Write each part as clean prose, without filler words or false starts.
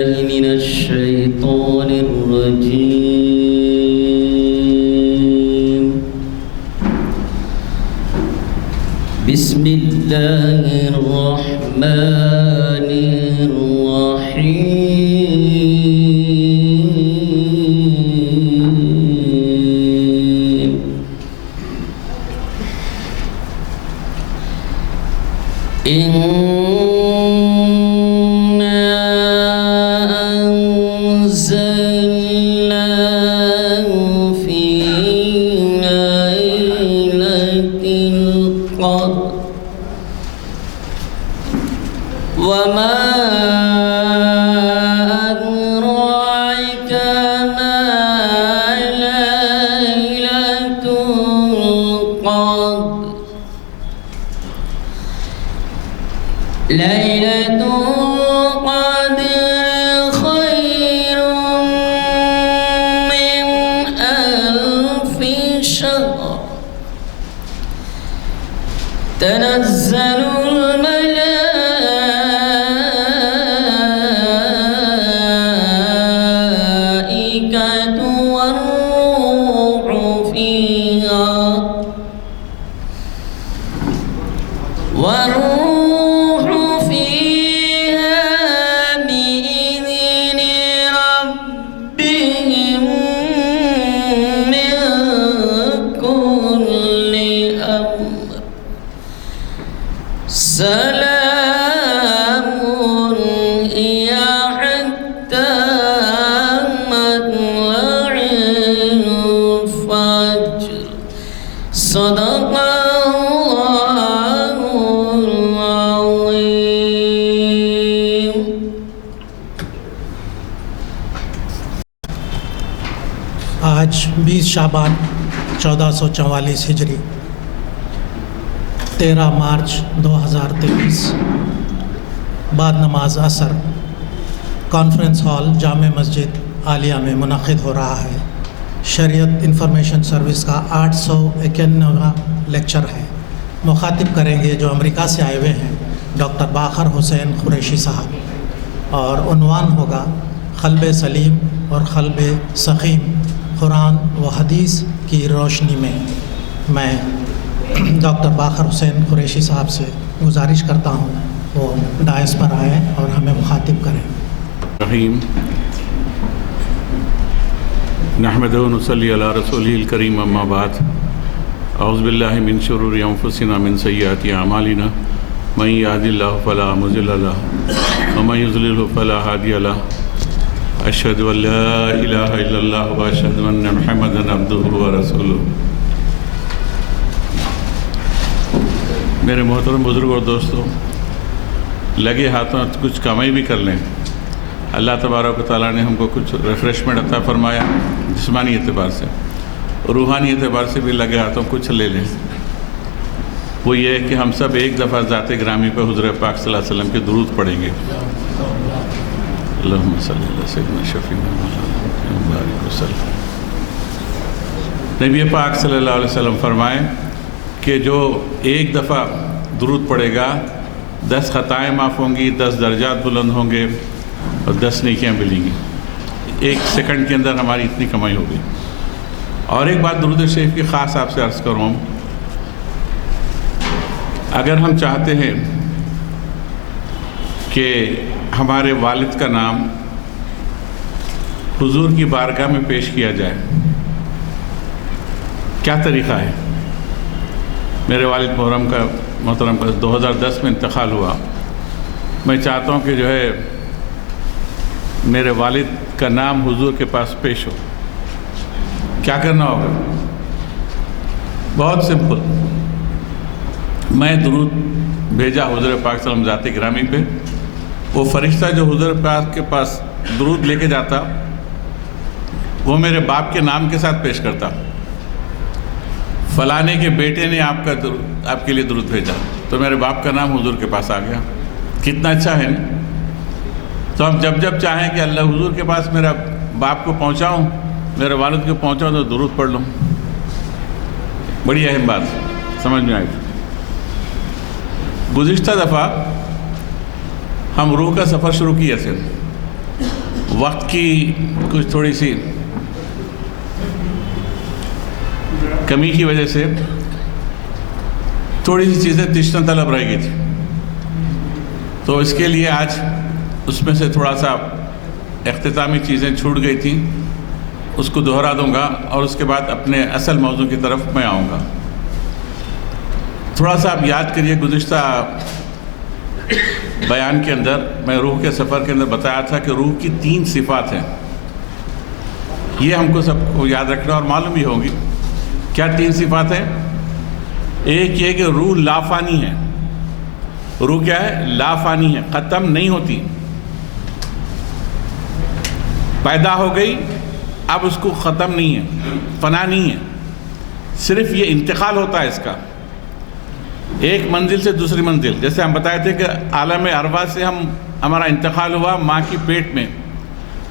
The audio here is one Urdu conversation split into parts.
من الشيطان الرجيم. بسم الله الرحمن الرحيم. وما أدراك ما ليلة القدر. ليلة القدر خير من ألف شهر. تنزل والروح فيها بإذن ربهم من كل أمر. سلام هي حتى مطلع الفجر. صدق آج 20 شعبان 1444 ہجری 13 مارچ 2023 بعد نماز عصر کانفرنس ہال جامع مسجد عالیہ میں منعقد ہو رہا ہے۔ شریعت انفارمیشن سروس کا 891واں لیکچر ہے۔ مخاطب کریں گے جو امریکہ سے آئے ہوئے ہیں ڈاکٹر باقر حسین قریشی صاحب، اور عنوان ہوگا قلب سلیم اور قلب سقیم، قرآن و حدیث کی روشنی میں۔ میں ڈاکٹر باقر حسین قریشی صاحب سے گزارش کرتا ہوں وہ ڈائس پر آئیں اور ہمیں مخاطب کریں۔ رحیم نحمدہ و نصلی علی رسولہ الکریم، اما بعد، اعوذ باللہ من شرور انفسنا من سیئات اعمالنا، من یہد اللہ فلا مضل لہ ومن یضلل فلا ہادی لہ، اشہد ان لا الہ الا اللہ واشہد ان محمدا عبدہ ورسولہ۔ میرے محترم بزرگ اور دوستو، لگے ہاتھوں کچھ کمائی بھی کر لیں۔ اللہ تبارک و تعالیٰ نے ہم کو کچھ ریفریشمنٹ عطا فرمایا، جسمانی اعتبار سے، روحانی اعتبار سے بھی لگے ہاتھوں کچھ لے لیں۔ وہ یہ ہے کہ ہم سب ایک دفعہ ذات گرامی پہ حضور پاک صلی اللہ علیہ وسلم کے درود پڑھیں گے۔ اللہم صلی اللہ سیدنا شفیعنا مبارک وسلم۔ نبی پاک صلی اللہ علیہ وسلم فرمائیں کہ جو ایک دفعہ درود پڑھے گا 10 خطائیں معاف ہوں گی، 10 درجات بلند ہوں گے اور 10 نیکیاں ملیں گی۔ 1 سیکنڈ کے اندر ہماری اتنی کمائی ہوگی۔ اور ایک بات درود شریف کی خاص آپ سے عرض کروں، اگر ہم چاہتے ہیں کہ ہمارے والد کا نام حضور کی بارگاہ میں پیش کیا جائے، کیا طریقہ ہے؟ میرے والد محترم کا 2010 میں انتقال ہوا۔ میں چاہتا ہوں کہ جو ہے میرے والد کا نام حضور کے پاس پیش ہو۔ کیا کرنا ہوگا؟ بہت سمپل، میں درود بھیجا حضور پاک صلی اللہ علیہ وسلم ذات گرامی پہ، وہ فرشتہ جو حضور پاک کے پاس درود لے کے جاتا وہ میرے باپ کے نام کے ساتھ پیش کرتا، فلانے کے بیٹے نے آپ کے لیے درود بھیجا، تو میرے باپ کا نام حضور کے پاس آ گیا۔ کتنا اچھا ہے نا؟ تو ہم جب چاہیں کہ اللہ حضور کے پاس میرا باپ کو پہنچاؤں، میرے والد کو پہنچاؤں، تو درود پڑھ لوں۔ بڑی اہم بات سمجھ میں آئی۔ گزشتہ دفعہ ہم روح کا سفر شروع کیا تھے، وقت کی کچھ تھوڑی سی کمی کی وجہ سے تھوڑی سی چیزیں تشنہ طلب رہ گئی تھی، تو اس کے لیے آج اس میں سے تھوڑا سا اختتامی چیزیں چھوٹ گئی تھیں، اس کو دہرا دوں گا اور اس کے بعد اپنے اصل موضوع کی طرف میں آؤں گا۔ تھوڑا سا آپ یاد کریے، گزشتہ بیان کے اندر میں روح کے سفر کے اندر بتایا تھا کہ روح کی 3 صفات ہیں، یہ ہم کو سب کو یاد رکھنا اور معلوم بھی ہوگی۔ کیا 3 صفات ہیں؟ ایک یہ کہ روح لافانی ہے۔ روح کیا ہے؟ لافانی ہے، ختم نہیں ہوتی، پیدا ہو گئی اب اس کو ختم نہیں ہے، فنا نہیں ہے، صرف یہ انتقال ہوتا ہے اس کا ایک منزل سے دوسری منزل۔ جیسے ہم بتائے تھے کہ عالم ارواح سے ہمارا انتقال ہوا ماں کی پیٹ میں،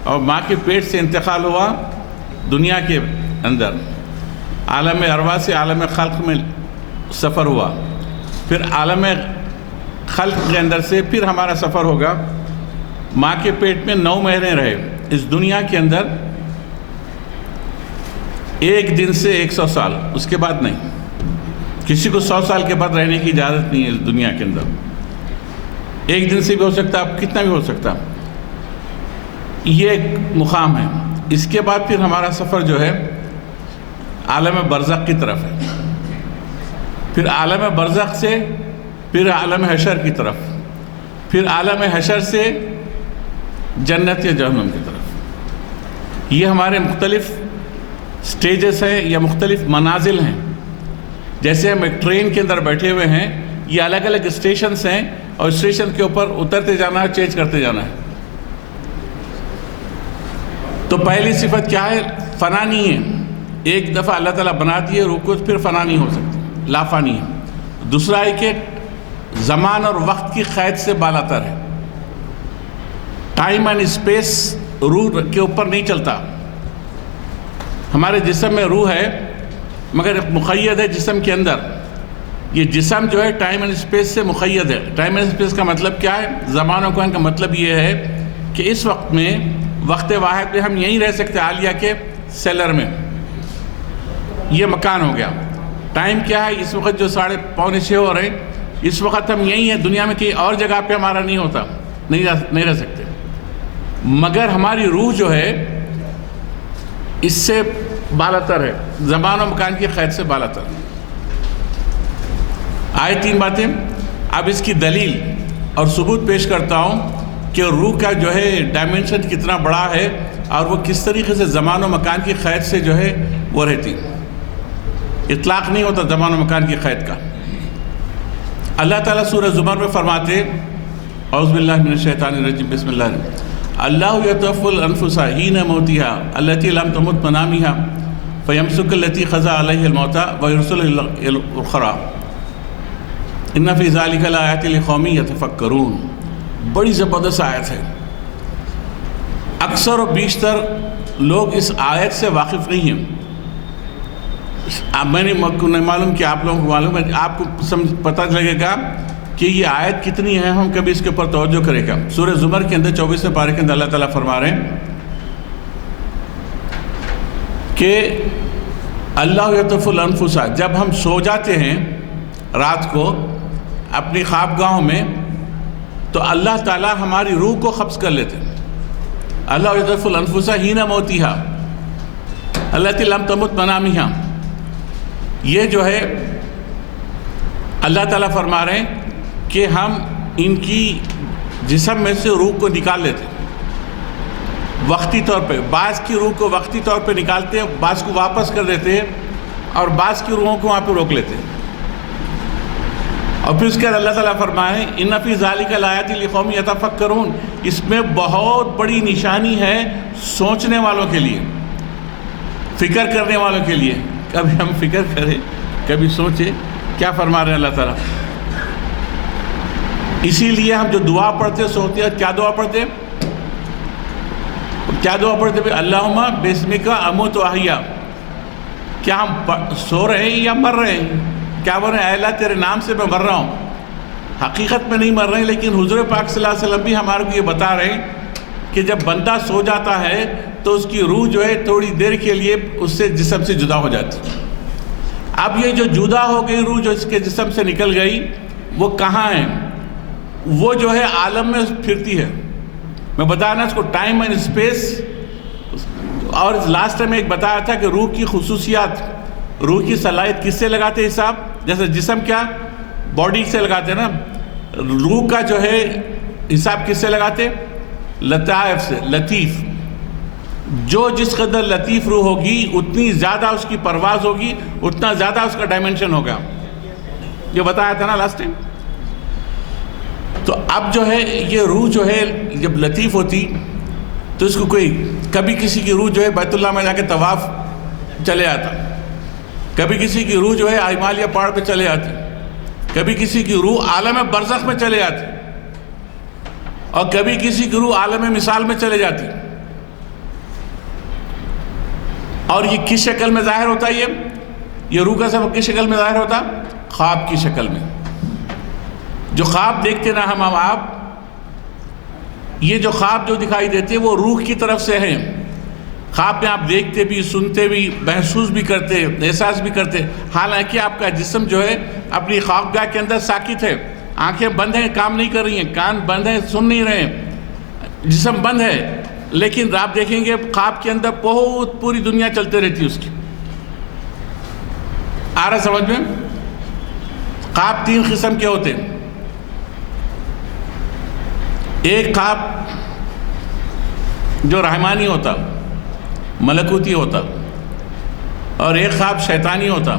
اور ماں کے پیٹ سے انتقال ہوا دنیا کے اندر، عالم ارواح سے عالم خلق میں سفر ہوا، پھر عالم خلق کے اندر سے پھر ہمارا سفر ہوگا۔ ماں کے پیٹ میں 9 مہینے رہے، اس دنیا کے اندر 1 دن سے 100 سال، اس کے بعد نہیں، کسی کو 100 سال کے بعد رہنے کی اجازت نہیں ہے اس دنیا کے اندر، 1 دن سے بھی ہو سکتا، اب کتنا بھی ہو سکتا، یہ ایک مقام ہے۔ اس کے بعد پھر ہمارا سفر جو ہے عالم برزخ کی طرف ہے، پھر عالم برزخ سے پھر عالم حشر کی طرف، پھر عالم حشر سے جنت یا جہنم کی طرف۔ یہ ہمارے مختلف سٹیجز ہیں یا مختلف منازل ہیں۔ جیسے ہم ایک ٹرین کے اندر بیٹھے ہوئے ہیں، یہ الگ الگ اسٹیشنز ہیں اور اسٹیشن کے اوپر اترتے جانا ہے، چینج کرتے جانا ہے۔ تو پہلی صفت کیا ہے؟ فنا نہیں ہے، ایک دفعہ اللہ تعالیٰ بنا دیے روح کو پھر فنا نہیں ہو سکتی، لافانی ہے۔ دوسرا ہے کہ زمان اور وقت کی قید سے بالاتر ہے، ٹائم اینڈ اسپیس روح کے اوپر نہیں چلتا۔ ہمارے جسم میں روح ہے مگر ایک مقید ہے جسم کے اندر، یہ جسم جو ہے ٹائم اینڈ اسپیس سے مقید ہے۔ ٹائم اینڈ اسپیس کا مطلب کیا ہے؟ زمان و مکان کا مطلب یہ ہے کہ اس وقت میں وقت واحد میں ہم یہیں رہ سکتے، عالیہ کے سیلر میں، یہ مکان ہو گیا۔ ٹائم کیا ہے؟ اس وقت جو 5:45 ہو رہے ہیں، اس وقت ہم یہیں ہیں، دنیا میں کہیں اور جگہ پہ ہمارا نہیں ہوتا، نہیں رہ سکتے۔ مگر ہماری روح جو ہے اس سے بالاتر ہے، زمان و مکان کی قید سے بالاتر۔ آئے 3 باتیں، اب اس کی دلیل اور ثبوت پیش کرتا ہوں کہ روح کا جو ہے ڈائمنشن کتنا بڑا ہے اور وہ کس طریقے سے زمان و مکان کی قید سے جو ہے وہ رہتی، اطلاق نہیں ہوتا زمان و مکان کی قید کا۔ اللہ تعالیٰ سورہ زمر میں فرماتے، اعوذ باللہ من الشیطان الرجیم، بسم اللہ الرحمن الرحیم، اللہ یتوفی الانفس حین موتها التی لم تمت منامها فیمسک التی قضی علیہ الموت ویرسل الاخری ان فی ذلک لآیات لقوم یتفکرون۔ بڑی زبردست آیت ہے، اکثر و بیشتر لوگ اس آیت سے واقف نہیں ہیں۔ میں نے معلوم کہ آپ لوگوں کو معلوم ہے، آپ کو پتہ لگے گا کہ یہ آیت کتنی ہے، ہم کبھی اس کے اوپر توجہ کرے گا۔ سورہ زمر کے اندر 24ویں پارے کے اندر اللہ تعالیٰ فرما رہے ہیں کہ اللہ یتوفی الانفس، جب ہم سو جاتے ہیں رات کو اپنی خوابگاہوں میں تو اللہ تعالیٰ ہماری روح کو قبض کر لیتے ہیں۔ اللہ یتوفی الانفس حین موتها التی لم تمت منامها، یہ جو ہے اللہ تعالیٰ فرما رہے ہیں کہ ہم ان کی جسم میں سے روح کو نکال لیتے ہیں وقتی طور پہ، بعض کی روح کو وقتی طور پہ نکالتے ہیں، بعض کو واپس کر دیتے ہیں اور بعض کی روحوں کو وہاں پہ روک لیتے ہیں۔ اور پھر اس کے بعد اللہ تعالیٰ فرمائے ان فی ذلک لآیات لقوم یتفکرون، اس میں بہت بڑی نشانی ہے سوچنے والوں کے لیے، فکر کرنے والوں کے لیے۔ کبھی ہم فکر کریں، کبھی سوچیں کیا فرما رہے ہیں اللہ تعالیٰ۔ اسی لیے ہم جو دعا پڑھتے سوتے ہیں، کیا دعا پڑھتے اللہم باسمک اموت و احیا، کیا ہم سو رہے ہیں یا مر رہے ہیں؟ کیا بول رہے ہیں؟ اے اللہ تیرے نام سے میں مر رہا ہوں، حقیقت میں نہیں مر رہے ہیں، لیکن حضور پاک صلی اللہ علیہ وسلم بھی ہمارے کو یہ بتا رہے ہیں کہ جب بندہ سو جاتا ہے تو اس کی روح جو ہے تھوڑی دیر کے لیے اس سے جسم سے جدا ہو جاتی. اب یہ جو جدا ہو گئی روح جو اس کے جسم سے نکل گئی وہ کہاں ہے؟ وہ جو ہے عالم میں پھرتی ہے. میں بتانا اس کو ٹائم اینڈ اسپیس. اور لاسٹ ٹائم میں ایک بتایا تھا کہ روح کی خصوصیات, روح کی صلاحیت کس سے لگاتے ہیں حساب؟ جیسے جسم کیا باڈی سے لگاتے ہیں نا, روح کا جو ہے حساب کس سے لگاتے؟ لطائف سے. لطیف, جو جس قدر لطیف روح ہوگی اتنی زیادہ اس کی پرواز ہوگی, اتنا زیادہ اس کا ڈائمنشن ہوگا. یہ بتایا تھا نا لاسٹ ٹائم. تو اب جو ہے یہ روح جو ہے جب لطیف ہوتی تو اس کو کوئی کبھی کسی کی روح جو ہے بیت اللہ میں جا کے طواف چلے آتا, کبھی کسی کی روح جو ہے ہمالیہ پہاڑ پہ چلے آتی, کبھی کسی کی روح عالم برزخ میں چلے آتی, اور کبھی کسی کی روح عالم مثال میں چلے جاتی. اور یہ کس شکل میں ظاہر ہوتا ہے؟ یہ روح کا سفر کس شکل میں ظاہر ہوتا؟ خواب کی شکل میں. جو خواب دیکھتے نا ہم آپ, یہ جو خواب جو دکھائی دیتے وہ روح کی طرف سے ہیں. خواب میں آپ دیکھتے بھی, سنتے بھی, محسوس بھی کرتے, احساس بھی کرتے, حالانکہ آپ کا جسم جو ہے اپنی خوابگاہ کے اندر ساکت ہے. آنکھیں بند ہیں, کام نہیں کر رہی ہیں, کان بند ہیں, سن نہیں رہے ہیں, جسم بند ہے, لیکن آپ دیکھیں گے خواب کے اندر بہت پوری دنیا چلتے رہتی اس کی. آ رہا سمجھ میں؟ خواب 3 قسم کے ہوتے ہیں. ایک خواب جو رحمانی ہوتا, ملکوتی ہوتا, اور ایک خواب شیطانی ہوتا,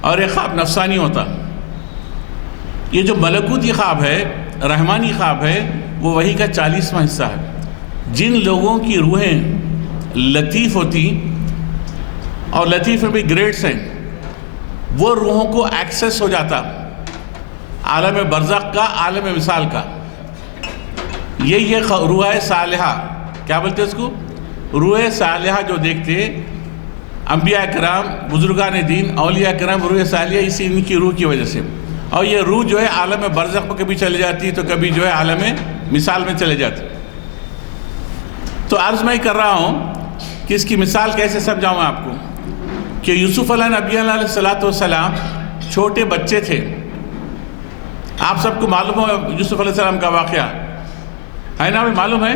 اور ایک خواب نفسانی ہوتا. یہ جو ملکوتی خواب ہے, رحمانی خواب ہے, وہ وحی کا 40واں حصہ ہے. جن لوگوں کی روحیں لطیف ہوتی, اور لطیف میں بھی گریڈز ہیں, وہ روحوں کو ایکسیس ہو جاتا عالم برزخ کا, عالم مثال کا. یہی ہے روح صالحہ. کیا بولتے ہیں اس کو؟ روح صالحہ. جو دیکھتے انبیاء کرام, بزرگان دین, اولیاء کرام, روح صالحہ اسی ان کی روح کی وجہ سے. اور یہ روح جو ہے عالم برزخ میں کبھی چلے جاتی تو کبھی جو ہے عالم مثال میں چلے جاتی. تو عرض میں کر رہا ہوں کہ اس کی مثال کیسے سمجھاؤں آپ کو, کہ یوسف نبی علیہ السلام چھوٹے بچے تھے. آپ سب کو معلوم ہو یوسف علیہ السلام کا واقعہ ہے نا؟ معلوم ہے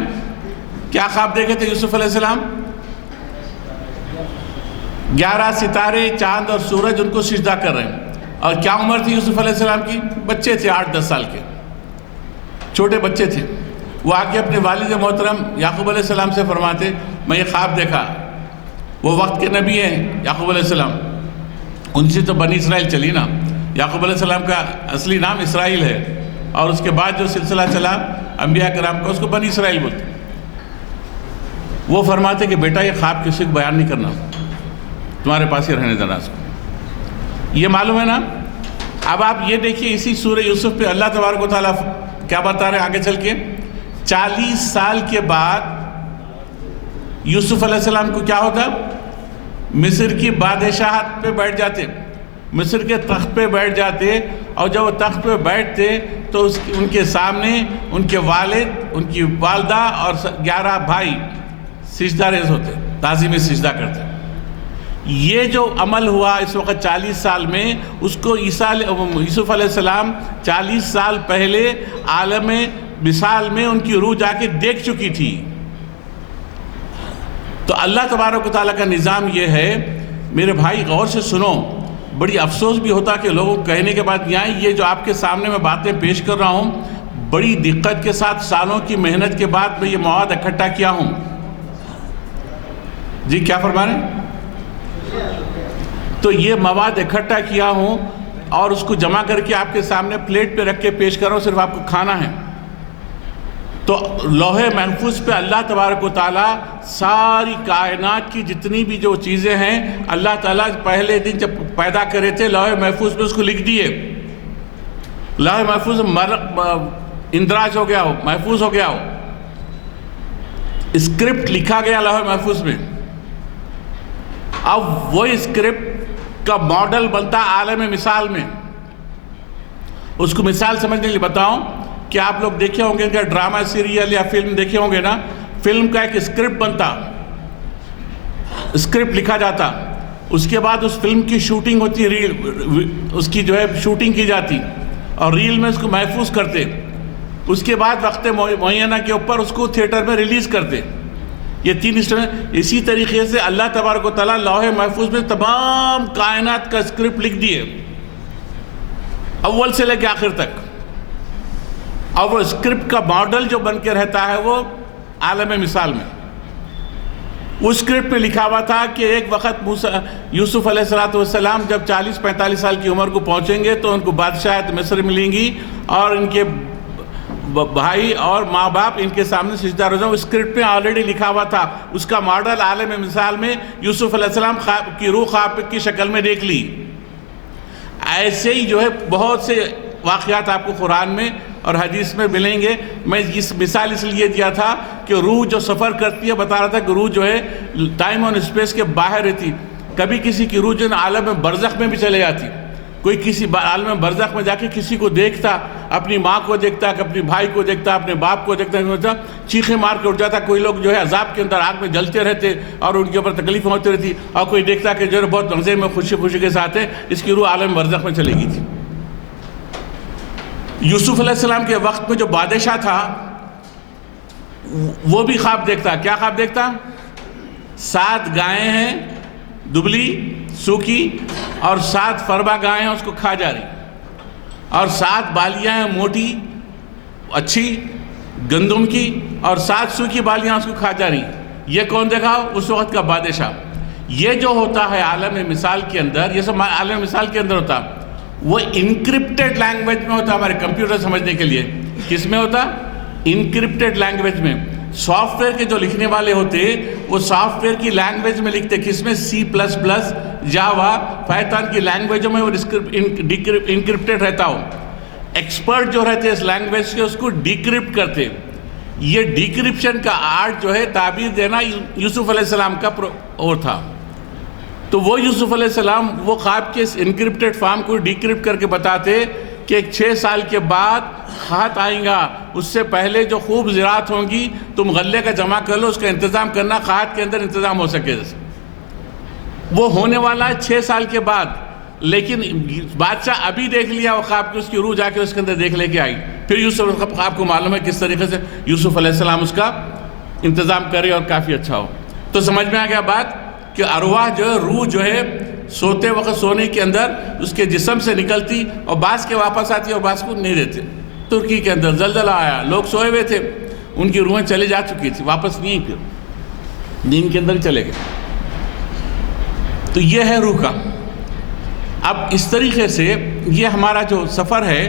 کیا خواب دیکھے تھے یوسف علیہ السلام؟ 11 ستارے, چاند اور سورج ان کو سجدہ کر رہے ہیں. اور کیا عمر تھی یوسف علیہ السلام کی؟ بچے تھے, 8-10 سال کے چھوٹے بچے تھے. وہ آ کے اپنے والد محترم یعقوب علیہ السلام سے فرماتے, میں یہ خواب دیکھا. وہ وقت کے نبی ہیں یعقوب علیہ السلام, ان سے تو بنی اسرائیل چلی نا. یعقوب علیہ السلام کا اصلی نام اسرائیل ہے, اور اس کے بعد جو سلسلہ چلا انبیاء کرام کا, اس کو بنی اسرائیل بولتے. وہ فرماتے کہ بیٹا یہ خواب کسی کو بیان نہیں کرنا, تمہارے پاس ہی رہنے دینا اس کو. یہ معلوم ہے نا؟ اب آپ یہ دیکھیے اسی سورہ یوسف پہ اللہ تبارک و تعالیٰ کیا بتا رہے ہیں آگے چل کے. 40 سال کے بعد یوسف علیہ السلام کو کیا ہوتا؟ مصر کی بادشاہت پہ بیٹھ جاتے, مصر کے تخت پہ بیٹھ جاتے. اور جب وہ تخت پہ بیٹھتے تو ان کے سامنے ان کے والد, ان کی والدہ اور 11 بھائی سجدہ ریز ہوتے, تعظیم سجدہ کرتے. یہ جو عمل ہوا اس وقت 40 سال میں, اس کو یوسف علیہ السلام 40 سال پہلے عالم مثال میں ان کی روح جا کے دیکھ چکی تھی. تو اللہ تبارک و تعالیٰ کا نظام یہ ہے میرے بھائی, غور سے سنو. بڑی افسوس بھی ہوتا کہ لوگوں کہنے کے بعد یہاں یہ جو آپ کے سامنے میں باتیں پیش کر رہا ہوں, بڑی دقت کے ساتھ سالوں کی محنت کے بعد میں یہ مواد اکٹھا کیا ہوں. جی کیا فرما رہے ہیں؟ تو یہ مواد اکٹھا کیا ہوں اور اس کو جمع کر کے آپ کے سامنے پلیٹ پہ رکھ کے پیش کر رہا ہوں, صرف آپ کو کھانا ہے. تو لوح محفوظ پہ اللہ تبارک و تعالیٰ ساری کائنات کی جتنی بھی جو چیزیں ہیں اللہ تعالیٰ پہلے دن جب پیدا کرے تھے لوح محفوظ پہ اس کو لکھ دیے. لوح محفوظ اندراج ہو گیا ہو, محفوظ ہو گیا ہو, اسکرپٹ لکھا گیا لوح محفوظ میں. اب وہ اسکرپٹ کا ماڈل بنتا عالم مثال میں. اس کو مثال سمجھنے کے لیے بتاؤں کہ آپ لوگ دیکھے ہوں گے کہ ڈرامہ سیریل یا فلم دیکھے ہوں گے نا, فلم کا ایک اسکرپٹ بنتا، اسکرپٹ لکھا جاتا، اس کے بعد اس فلم کی شوٹنگ ہوتی، اس کی جو ہے شوٹنگ کی جاتی اور ریل میں اس کو محفوظ کرتے، اس کے بعد وقت معینہ کے اوپر اس کو تھیٹر میں ریلیز کرتے. یہ 3 اسٹیپ. اسی طریقے سے اللہ تبارک و تعالیٰ لوح محفوظ میں تمام کائنات کا اسکرپٹ لکھ دیے، اول سے لے کے آخر تک. اور وہ اسکرپٹ کا ماڈل جو بن کے رہتا ہے وہ عالم مثال میں. اس اسکرپٹ میں لکھا ہوا تھا کہ ایک وقت یوسف علیہ السلام جب 40-45 سال کی عمر کو پہنچیں گے تو ان کو بادشاہت مصر ملیں گی اور ان کے بھائی اور ماں باپ ان کے سامنے سجدہ روزہ. اس اسکرپٹ میں آلریڈی لکھا ہوا تھا. اس کا ماڈل عالم مثال میں یوسف علیہ السلام کی روح خواب کی شکل میں دیکھ لی. ایسے ہی جو ہے بہت سے واقعات آپ کو قرآن میں اور حدیث میں ملیں گے. میں اس مثال اس لیے دیا تھا کہ روح جو سفر کرتی ہے، بتا رہا تھا کہ روح جو ہے ٹائم اور اسپیس کے باہر رہتی. کبھی کسی کی روح جو ہے عالم برزخ میں بھی چلے جاتی. کوئی کسی عالم برزخ میں جا کے کسی کو دیکھتا، اپنی ماں کو دیکھتا، اپنی بھائی کو دیکھتا، اپنے باپ کو دیکھتا، چیخیں مار کے اٹھ جاتا. کوئی لوگ جو ہے عذاب کے اندر آگ میں جلتے رہتے اور ان کے اوپر تکلیفیں ہوتی رہتی، اور کوئی دیکھتا کہ جو ہے بہت مزے میں خوشی خوشی کے ساتھ ہے، اس کی روح عالم برزخ میں چلے گئی تھی. یوسف علیہ السلام کے وقت میں جو بادشاہ تھا وہ بھی خواب دیکھتا. کیا خواب دیکھتا؟ 7 گائیں ہیں دبلی سوکھی اور 7 فربا گائیں ہیں اس کو کھا جا رہی، اور 7 بالیاں ہیں موٹی اچھی گندم کی اور 7 سوکھی بالیاں اس کو کھا جا رہی. یہ کون دیکھا؟ اس وقت کا بادشاہ. یہ جو ہوتا ہے عالم مثال کے اندر، یہ سب عالم مثال کے اندر ہوتا، وہ انکرپٹڈ لینگویج میں ہوتا. ہمارے کمپیوٹر سمجھنے کے لیے کس میں ہوتا؟ انکرپٹڈ لینگویج میں. سافٹ ویئر کے جو لکھنے والے ہوتے وہ سافٹ ویئر کی لینگویج میں لکھتے. کس میں؟ C++، جاوا، پائتھن کی لینگویجوں میں وہ انکرپٹڈ رہتا ہو. ایکسپرٹ جو رہتے اس لینگویج کے اس کو ڈیکرپٹ کرتے. یہ ڈیکرپشن کا آرٹ جو ہے تعبیر دینا یوسف علیہ السلام کا اور تھا. تو وہ یوسف علیہ السلام وہ خواب کے اس انکرپٹڈ فارم کو ڈیکرپٹ کر کے بتاتے کہ ایک 6 سال کے بعد کھات آئیں گا، اس سے پہلے جو خوب زراعت ہوں گی تم غلے کا جمع کر لو، اس کا انتظام کرنا کھات کے اندر انتظام ہو سکے. وہ ہونے والا ہے 6 سال کے بعد. لیکن بادشاہ ابھی دیکھ لیا وہ خواب کہ اس کی روح جا کے اس کے اندر دیکھ لے کے آئی. پھر یوسف خواب کو معلوم ہے کس طریقے سے یوسف علیہ السلام اس کا انتظام کرے اور کافی اچھا ہو. تو سمجھ میں آ گیا بات کہ ارواح جو ہے، روح جو ہے سوتے وقت سونے کے اندر اس کے جسم سے نکلتی اور بعض کے واپس آتی اور بعض کو نہیں دیتے. ترکی کے اندر زلزلہ آیا، لوگ سوئے ہوئے تھے، ان کی روحیں چلے جا چکی تھی، واپس نہیں، پھر نیند کے اندر چلے گئے. تو یہ ہے روح کا. اب اس طریقے سے یہ ہمارا جو سفر ہے،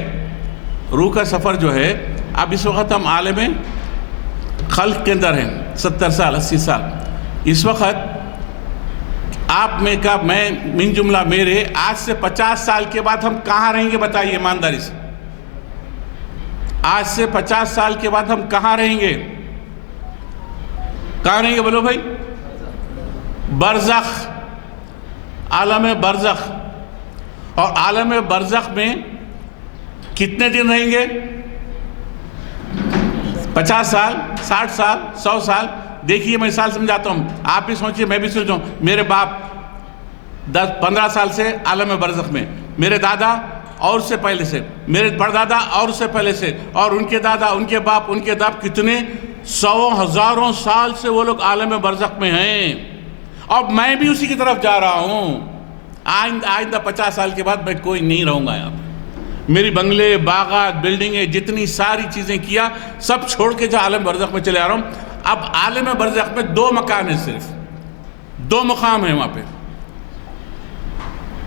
روح کا سفر جو ہے، اب اس وقت ہم عالم خلق کے اندر ہیں، 70 سال 80 سال. اس وقت آپ میں کا میں من جملہ میرے آج سے 50 سال کے بعد ہم کہاں رہیں گے؟ بتائیے ایمانداری سے. آج سے 50 سال کے بعد ہم کہاں رہیں گے؟ کہاں رہیں گے بولو بھائی؟ برزخ، عالم برزخ. اور عالم برزخ میں کتنے دن رہیں گے؟ 50 سال، 60 سال، 100 سال. دیکھیے میں مثال سمجھاتا ہوں، آپ بھی سوچیے میں بھی سوچوں. میرے باپ 10-15 سال سے عالم برزخ میں، میرے دادا اور اس سے پہلے سے، میرے پردادا اور اس سے پہلے سے، اور ان کے دادا، ان کے باپ، ان کے باپ، کتنے 100,000 سال سے وہ لوگ عالم برزخ میں ہیں. اور میں بھی اسی کی طرف جا رہا ہوں. آئندہ 50 سال کے بعد میں کوئی نہیں رہوں گا یہاں پہ. میری بنگلے، باغات، بلڈنگیں، جتنی ساری چیزیں کیا سب چھوڑ کے جو عالم برزخ میں چلے آ رہا ہوں. اب عالم برزخ میں 2 مکان ہیں، صرف 2 مقام ہیں وہاں پہ.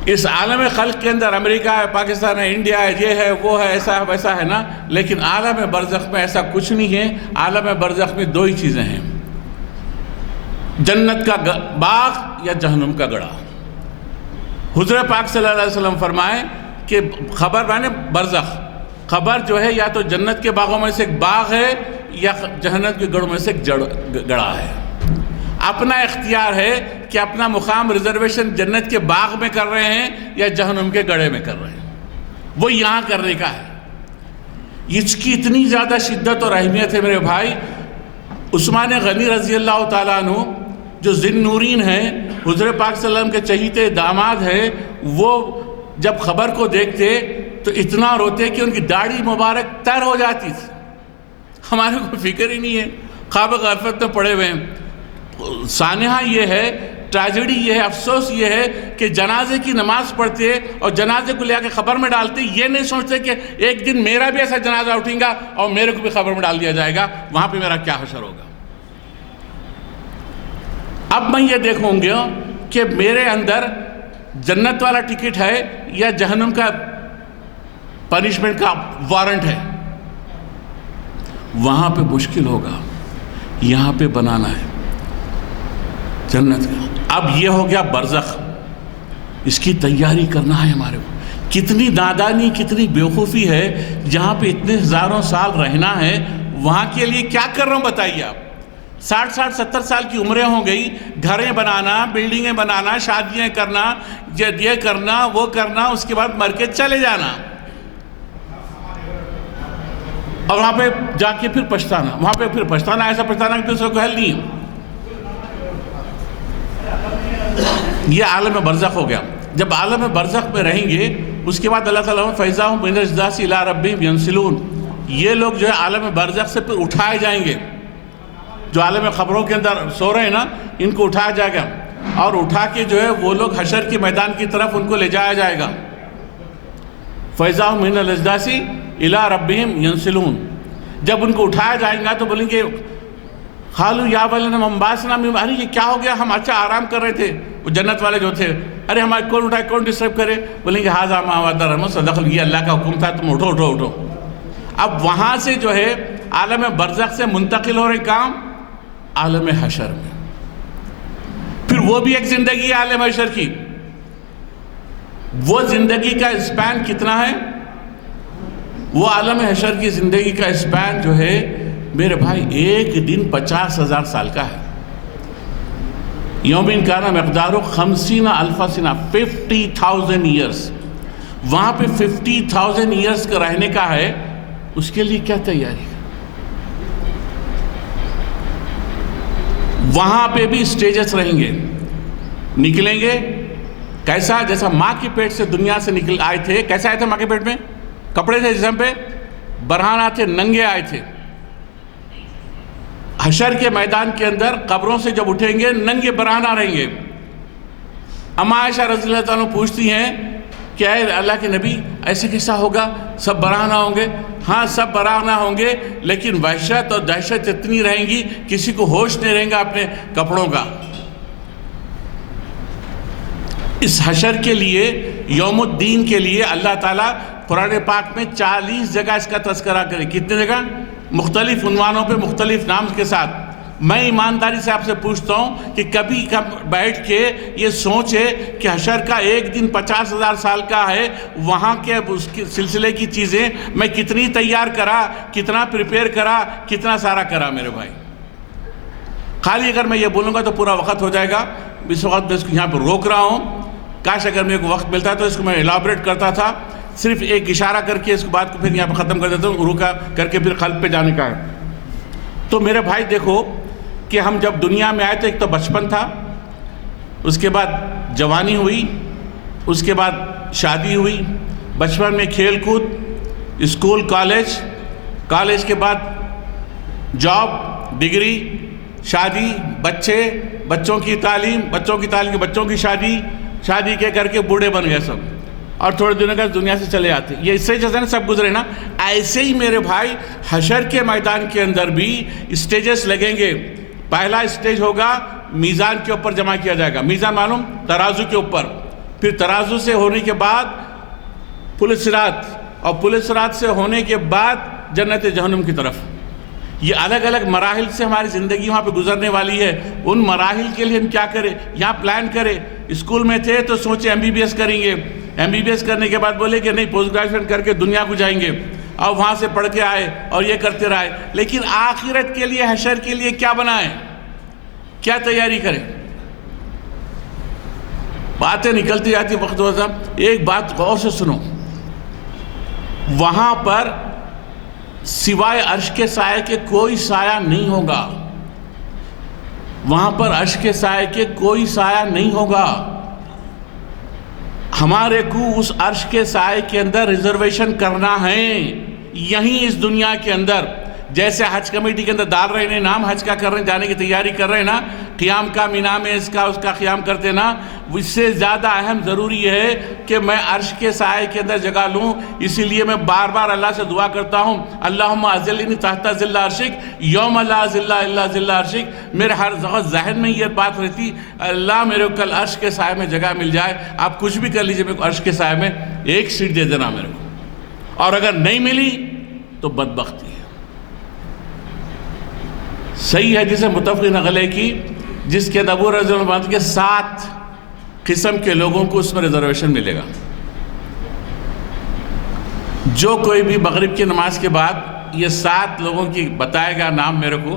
اس عالم خلق کے اندر امریکہ ہے، پاکستان ہے، انڈیا ہے، یہ ہے، وہ ہے، ایسا ہے، ویسا ہے نا. لیکن عالم برزخ میں ایسا کچھ نہیں ہے. عالم برزخ میں 2 ہی چیزیں ہیں، جنت کا باغ یا جہنم کا گڑھا. حضور پاک صلی اللہ علیہ وسلم فرمائے کہ خبر مانے برزخ، خبر جو ہے یا تو جنت کے باغوں میں سے ایک باغ ہے یا جہنم کے گڑھوں میں سے ایک گڑھا ہے. اپنا اختیار ہے کہ اپنا مقام ریزرویشن جنت کے باغ میں کر رہے ہیں یا جہنم کے گڑھے میں کر رہے ہیں. وہ یہاں کرنے کا ہے. اس کی اتنی زیادہ شدت اور اہمیت ہے میرے بھائی. عثمان غنی رضی اللہ تعالیٰ عنہ جو ذی نورین ہیں، حضور پاک صلی اللہ علیہ وسلم کے چہیتے داماد ہیں، وہ جب خبر کو دیکھتے تو اتنا روتے کہ ان کی داڑھی مبارک تر ہو جاتی تھی. ہمارے کوئی فکر ہی نہیں ہے، خواب غفلت میں پڑے ہوئے ہیں. سانحہ یہ ہے، ٹریجڈی یہ ہے، افسوس یہ ہے کہ جنازے کی نماز پڑھتے اور جنازے کو لے کے خبر میں ڈالتے، یہ نہیں سوچتے کہ ایک دن میرا بھی ایسا جنازہ اٹھیں گا اور میرے کو بھی خبر میں ڈال دیا جائے گا، وہاں پہ میرا کیا حشر ہوگا. اب میں یہ دیکھوں گا کہ میرے اندر جنت والا ٹکٹ ہے یا جہنم کا پنشمنٹ کا وارنٹ ہے. وہاں پہ مشکل ہوگا، یہاں پہ بنانا ہے جنت کا. اب یہ ہو گیا برزخ، اس کی تیاری کرنا ہے ہمارے کو. کتنی نادانی، کتنی بیوقوفی ہے، جہاں پہ اتنے ہزاروں سال رہنا ہے، وہاں کے لیے کیا کر رہا ہوں بتائیے آپ. 60 70 سال کی عمریں ہو گئی، گھریں بنانا، بلڈنگیں بنانا، شادیاں کرنا، یہ کرنا وہ کرنا، اس کے بعد مر کے چلے جانا اور وہاں پہ جا کے پھر پچھتانا. وہاں پہ پھر پچھتانا، ایسا پچھتانا کہ پھر اس کو حل نہیں ہے. یہ عالم برزخ ہو گیا. جب عالم برزخ میں رہیں گے، اس کے بعد اللہ تعالیٰ فَإِذَا هُمْ مِنَ الْأَجْدَاثِ إِلَىٰ رَبِّهِمْ يَنْسِلُونَ. یہ لوگ جو ہے عالم برزخ سے پھر اٹھائے جائیں گے. جو عالم قبروں کے اندر سو رہے ہیں نا، ان کو اٹھایا جائے گا اور اٹھا کے جو ہے وہ لوگ حشر کے میدان کی طرف ان کو لے جایا جائے گا. فَإِذَا هُمْ مِنَ الْأَجْدَاثِ إِلَىٰ رَبِّهِمْ يَنْسِلُونَ. جب ان کو اٹھایا جائیں گا تو بولیں گے قَالُوا يَا وَيْلَنَا مَنْ بَعَثَنَا مِنْ ارے یہ کیا ہو گیا، ہم اچھا آرام کر رہے تھے. وہ جنت والے جو تھے، ارے ہمارے کون اٹھائے، کون ڈسٹرب کرے. بولیں گے هَذَا مَا وَعَدَ الرَّحْمَنُ وَصَدَقَ. یہ اللہ کا حکم تھا، تم اٹھو اٹھو اٹھو. اب وہاں سے جو ہے عالم برزخ سے منتقل ہو رہے کام عالم حشر میں. پھر وہ بھی ایک زندگی ہے عالم حشر کی. وہ زندگی کا اسپین کتنا ہے؟ وہ عالم حشر کی زندگی کا اسپین جو ہے میرے بھائی، ایک دن 50,000 سال کا ہے. یومین کانا مقدارو 50,000 سنہ، 50,000 ایئرس. وہاں پہ 50,000 ایئرس کا رہنے کا ہے. اس کے لیے کیا تیاری ہے؟ وہاں پہ بھی سٹیجز رہیں گے. نکلیں گے کیسا؟ جیسا ماں کی پیٹ سے دنیا سے نکل آئے تھے. کیسا آئے تھے ماں کے پیٹ میں؟ کپڑے تھے جسم پہ، برہنہ تھے، ننگے آئے تھے. حشر کے میدان کے اندر قبروں سے جب اٹھیں گے ننگے برہنہ رہیں گے. اما عائشہ رضی اللہ تعالیٰ پوچھتی ہیں کہ اے اللہ کے نبی ایسے کیسا ہوگا، سب برہنہ ہوں گے؟ ہاں سب برہنہ ہوں گے، لیکن وحشت اور دہشت اتنی رہیں گی کسی کو ہوش نہیں رہیں گا اپنے کپڑوں کا. اس حشر کے لیے، یوم الدین کے لیے اللہ تعالیٰ قرآن پاک میں 40 جگہ اس کا تذکرہ کرے. کتنے جگہ؟ مختلف عنوانوں پہ، مختلف نام کے ساتھ. میں ایمانداری سے آپ سے پوچھتا ہوں کہ کبھی بیٹھ کے یہ سوچے کہ حشر کا ایک دن 50,000 سال کا ہے، وہاں کے اس کے سلسلے کی چیزیں میں کتنی تیار کرا، کتنا پریپیئر کرا، کتنا سارا کرا میرے بھائی. خالی اگر میں یہ بولوں گا تو پورا وقت ہو جائے گا. اس وقت میں اس کو یہاں پہ روک رہا ہوں. کاش اگر میرے کو وقت ملتا تو اس کو میں ایلابریٹ کرتا تھا. صرف ایک اشارہ کر کے اس بات کو پھر یہاں پہ ختم کر دیتا ہوں. روکا کر کے پھر قلب پہ جانے کا ہے. تو میرے بھائی دیکھو کہ ہم جب دنیا میں آئے تو ایک تو بچپن تھا، اس کے بعد جوانی ہوئی، اس کے بعد شادی ہوئی. بچپن میں کھیل کود، اسکول، کالج کے بعد جاب، ڈگری، شادی، بچوں کی تعلیم کے بچوں کی شادی کے کر کے بوڑھے بن گئے سب، اور تھوڑے دنوں کا دنیا سے چلے آتے. یہ اس سے جیسے نا سب گزرے نا، ایسے ہی میرے بھائی حشر کے میدان کے اندر بھی اسٹیجز لگیں گے. پہلا اسٹیج ہوگا میزان کے اوپر جمع کیا جائے گا. میزان معلوم؟ ترازو کے اوپر. پھر ترازو سے ہونے کے بعد پل صراط، اور پل صراط سے ہونے کے بعد جنت جہنم کی طرف. یہ الگ الگ مراحل سے ہماری زندگی وہاں پہ گزرنے والی ہے. ان مراحل کے لیے ہم کیا کریں؟ یہاں پلان کریں. اسکول میں تھے تو سوچے MBBS کریں گے. MBBS کرنے کے بعد بولے کہ نہیں پوسٹ گریجویشن کر کے دنیا کو جائیں گے، اور وہاں سے پڑھ کے آئے اور یہ کرتے رہے. لیکن آخرت کے لیے، حشر کے لیے کیا بنائیں، کیا تیاری کریں؟ باتیں نکلتی جاتی وقت وقت. ایک بات غور سے سنو، وہاں پر سوائے عرش کے سائے کے کوئی سایہ نہیں ہوگا. وہاں پر عرش کے سائے کے کوئی سایہ نہیں ہوگا. ہمارے کو اس عرش کے سائے کے اندر ریزرویشن کرنا ہے یہیں اس دنیا کے اندر. جیسے حج کمیٹی کے اندر ڈال رہے ہیں نام، حج کا کر رہے ہیں، جانے کی تیاری کر رہے ہیں نا، قیام کا مینا میں اس کا قیام کرتے نا، اس سے زیادہ اہم ضروری ہے کہ میں عرش کے سائے کے اندر جگہ لوں. اسی لیے میں بار بار اللہ سے دعا کرتا ہوں، اللہم اذلنی تحت ظل عرشک یوم لا ظل الا ظل عرشک. میرے ہر وقت ذہن میں یہ بات رہتی، اللہ میرے کو کل عرش کے سائے میں جگہ مل جائے. آپ کچھ بھی کر لیجئے، میرے کو عرش کے سائے میں ایک سیٹ دے دینا میرے کو. اور اگر نہیں ملی تو بدبختی ہے. صحیح ہے جسے متفقین علیہ کی، جس کے ابو رضی اللہ عنہ کے 7 قسم کے لوگوں کو اس میں ریزرویشن ملے گا. جو کوئی بھی مغرب کی نماز کے بعد یہ 7 لوگوں کی بتائے گا نام میرے کو،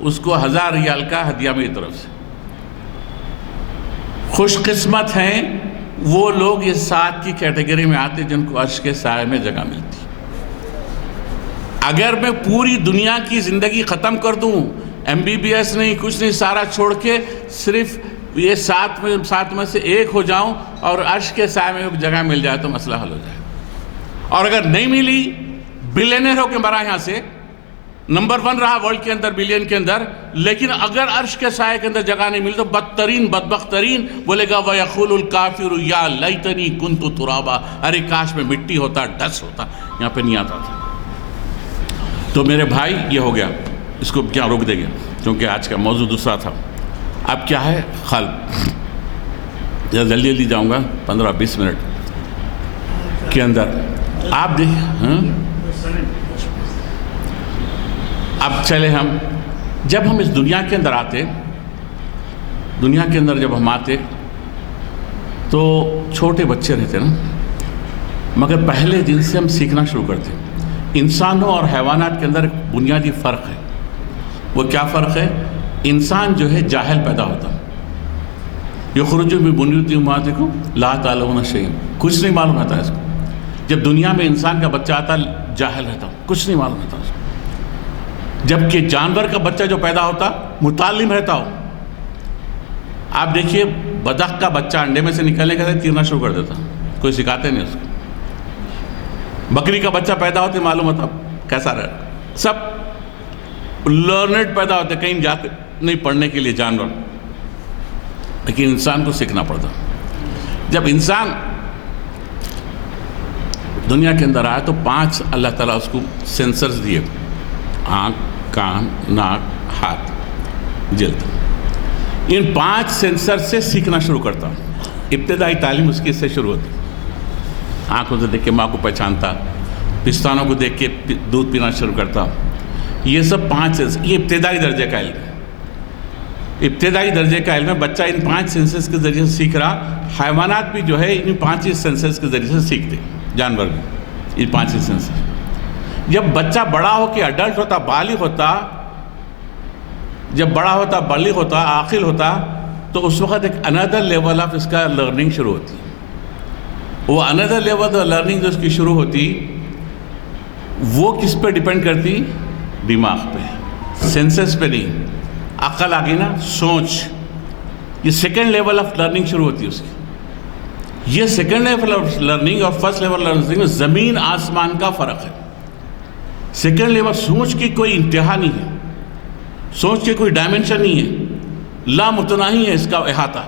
اس کو 1000 ریال کا ہدیہ میری طرف سے. خوش قسمت ہیں وہ لوگ یہ 7 کی کیٹیگری میں آتے جن کو عرش کے سائے میں جگہ ملتی. اگر میں پوری دنیا کی زندگی ختم کر دوں، MBBS نہیں، کچھ نہیں، سارا چھوڑ کے صرف یہ 7 میں سے ایک ہو جاؤں اور عرش کے سائے میں جگہ مل جائے تو مسئلہ حل ہو جائے. اور اگر نہیں ملی، بلینئر ہو کے مرا یہاں سے، نمبر 1 رہا ورلڈ کے اندر بلین کے اندر، لیکن اگر عرش کے سائے کے اندر جگہ نہیں ملی تو بدترین بدبخت ترین بولے گا وَيَقُولُ الْكَافِرُ يَا لَيْتَنِي كُنْتُ تُرَابًا. ارے کاش میں مٹی ہوتا، ڈس ہوتا، یہاں پہ نہیں آتا تھا. تو میرے بھائی یہ ہو گیا، اس کو کیا روک دے گیا کیونکہ آج کا موضوع دوسرا تھا. اب کیا ہے قلب. جلدی جلدی جاؤں گا 15-20 منٹ کے اندر. آپ دیکھیں اب چلے جب ہم اس دنیا کے اندر آتے، دنیا کے اندر جب ہم آتے تو چھوٹے بچے رہتے نا، مگر پہلے دن سے ہم سیکھنا شروع کرتے. انسانوں اور حیوانات کے اندر ایک بنیادی فرق ہے. وہ کیا فرق ہے؟ انسان جو ہے جاہل پیدا ہوتا. یخرج من بطون امہاتکم لا تعلمون شیئا، کچھ نہیں معلوم رہتا اس کو. جب دنیا میں انسان کا بچہ آتا جاہل رہتا، کچھ نہیں معلوم رہتا اس کو. جبکہ جانور کا بچہ جو پیدا ہوتا متعلم رہتا ہو. آپ دیکھیے بدخ کا بچہ انڈے میں سے نکلنے کا تیرنا شروع کر دیتا، کوئی سکھاتے نہیں اس کو. بکری کا بچہ پیدا ہوتے معلوم ہوتا کیسا رہتا. سب لرنڈ پیدا ہوتے، کہیں جاتے نہیں پڑھنے کے لیے جانور، لیکن انسان کو سیکھنا پڑتا. جب انسان دنیا کے اندر آیا تو 5 اللہ تعالیٰ اس کو سینسرز دیے: آنکھ، کان، ناک، ہاتھ، جلد. ان 5 سینسر سے سیکھنا شروع کرتا. ابتدائی تعلیم اس کی سے شروع ہوتی. آنکھوں سے دیکھ کے ماں کو پہچانتا، پستانوں کو دیکھ کے دودھ پینا شروع کرتا. یہ سب 5 یہ ابتدائی درجے کا علم ہے. ابتدائی درجے کا علم ہے. بچہ ان 5 سینسرز کے ذریعے سے سیکھ رہا. حیوانات بھی جو ہے ان 5 سینسرز کے ذریعے سے سیکھتے، جانور بھی ان 5 سینسر. جب بچہ بڑا ہو کے اڈلٹ ہوتا، بالغ ہوتا، جب بڑا ہوتا، بالغ ہوتا، عاقل ہوتا، تو اس وقت ایک اندر لیول آف اس کا لرننگ شروع ہوتی. وہ اندر لیول آف لرننگ جو اس کی شروع ہوتی وہ کس پہ ڈیپینڈ کرتی؟ دماغ پہ، سینسز پہ نہیں. عقل آ گئی نا، سوچ. یہ سیکنڈ لیول آف لرننگ شروع ہوتی ہے اس کی. یہ سیکنڈ لیول آف لرننگ اور فرسٹ لیول لرننگ میں زمین آسمان کا فرق ہے. سیکنڈ لیول سوچ کی کوئی انتہا نہیں ہے، سوچ کے کوئی ڈائمنشن نہیں ہے، لامتناہی ہے اس کا احاطہ.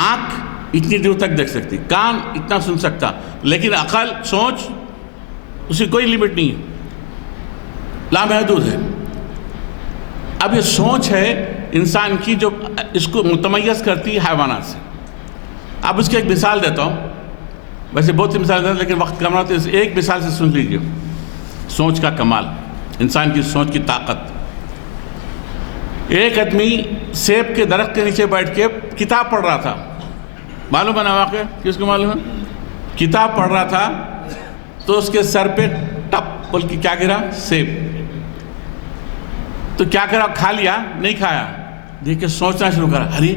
آنکھ اتنی دور تک دیکھ سکتی، کان اتنا سن سکتا، لیکن عقل، سوچ، اس کی کوئی لیمٹ نہیں ہے، لامحدود ہے. اب یہ سوچ ہے انسان کی جو اس کو متمیز کرتی ہے حیوانات سے. اب اس کی ایک مثال دیتا ہوں. ویسے بہت سی مثال دیتا ہوں لیکن وقت کم رہا تو ایک مثال سے سن لیجیے. سوچ کا کمال، انسان کی سوچ کی طاقت. ایک آدمی سیب کے درخت کے نیچے بیٹھ کے کتاب پڑھ رہا تھا. معلوم ہے نا واقعہ؟ کس کو معلوم ہے؟ کتاب پڑھ رہا تھا تو اس کے سر پہ ٹپ بول کے کیا گرا؟ سیب. تو کیا کرا؟ کھا لیا؟ نہیں کھایا. دیکھ کے سوچنا شروع کرا، ارے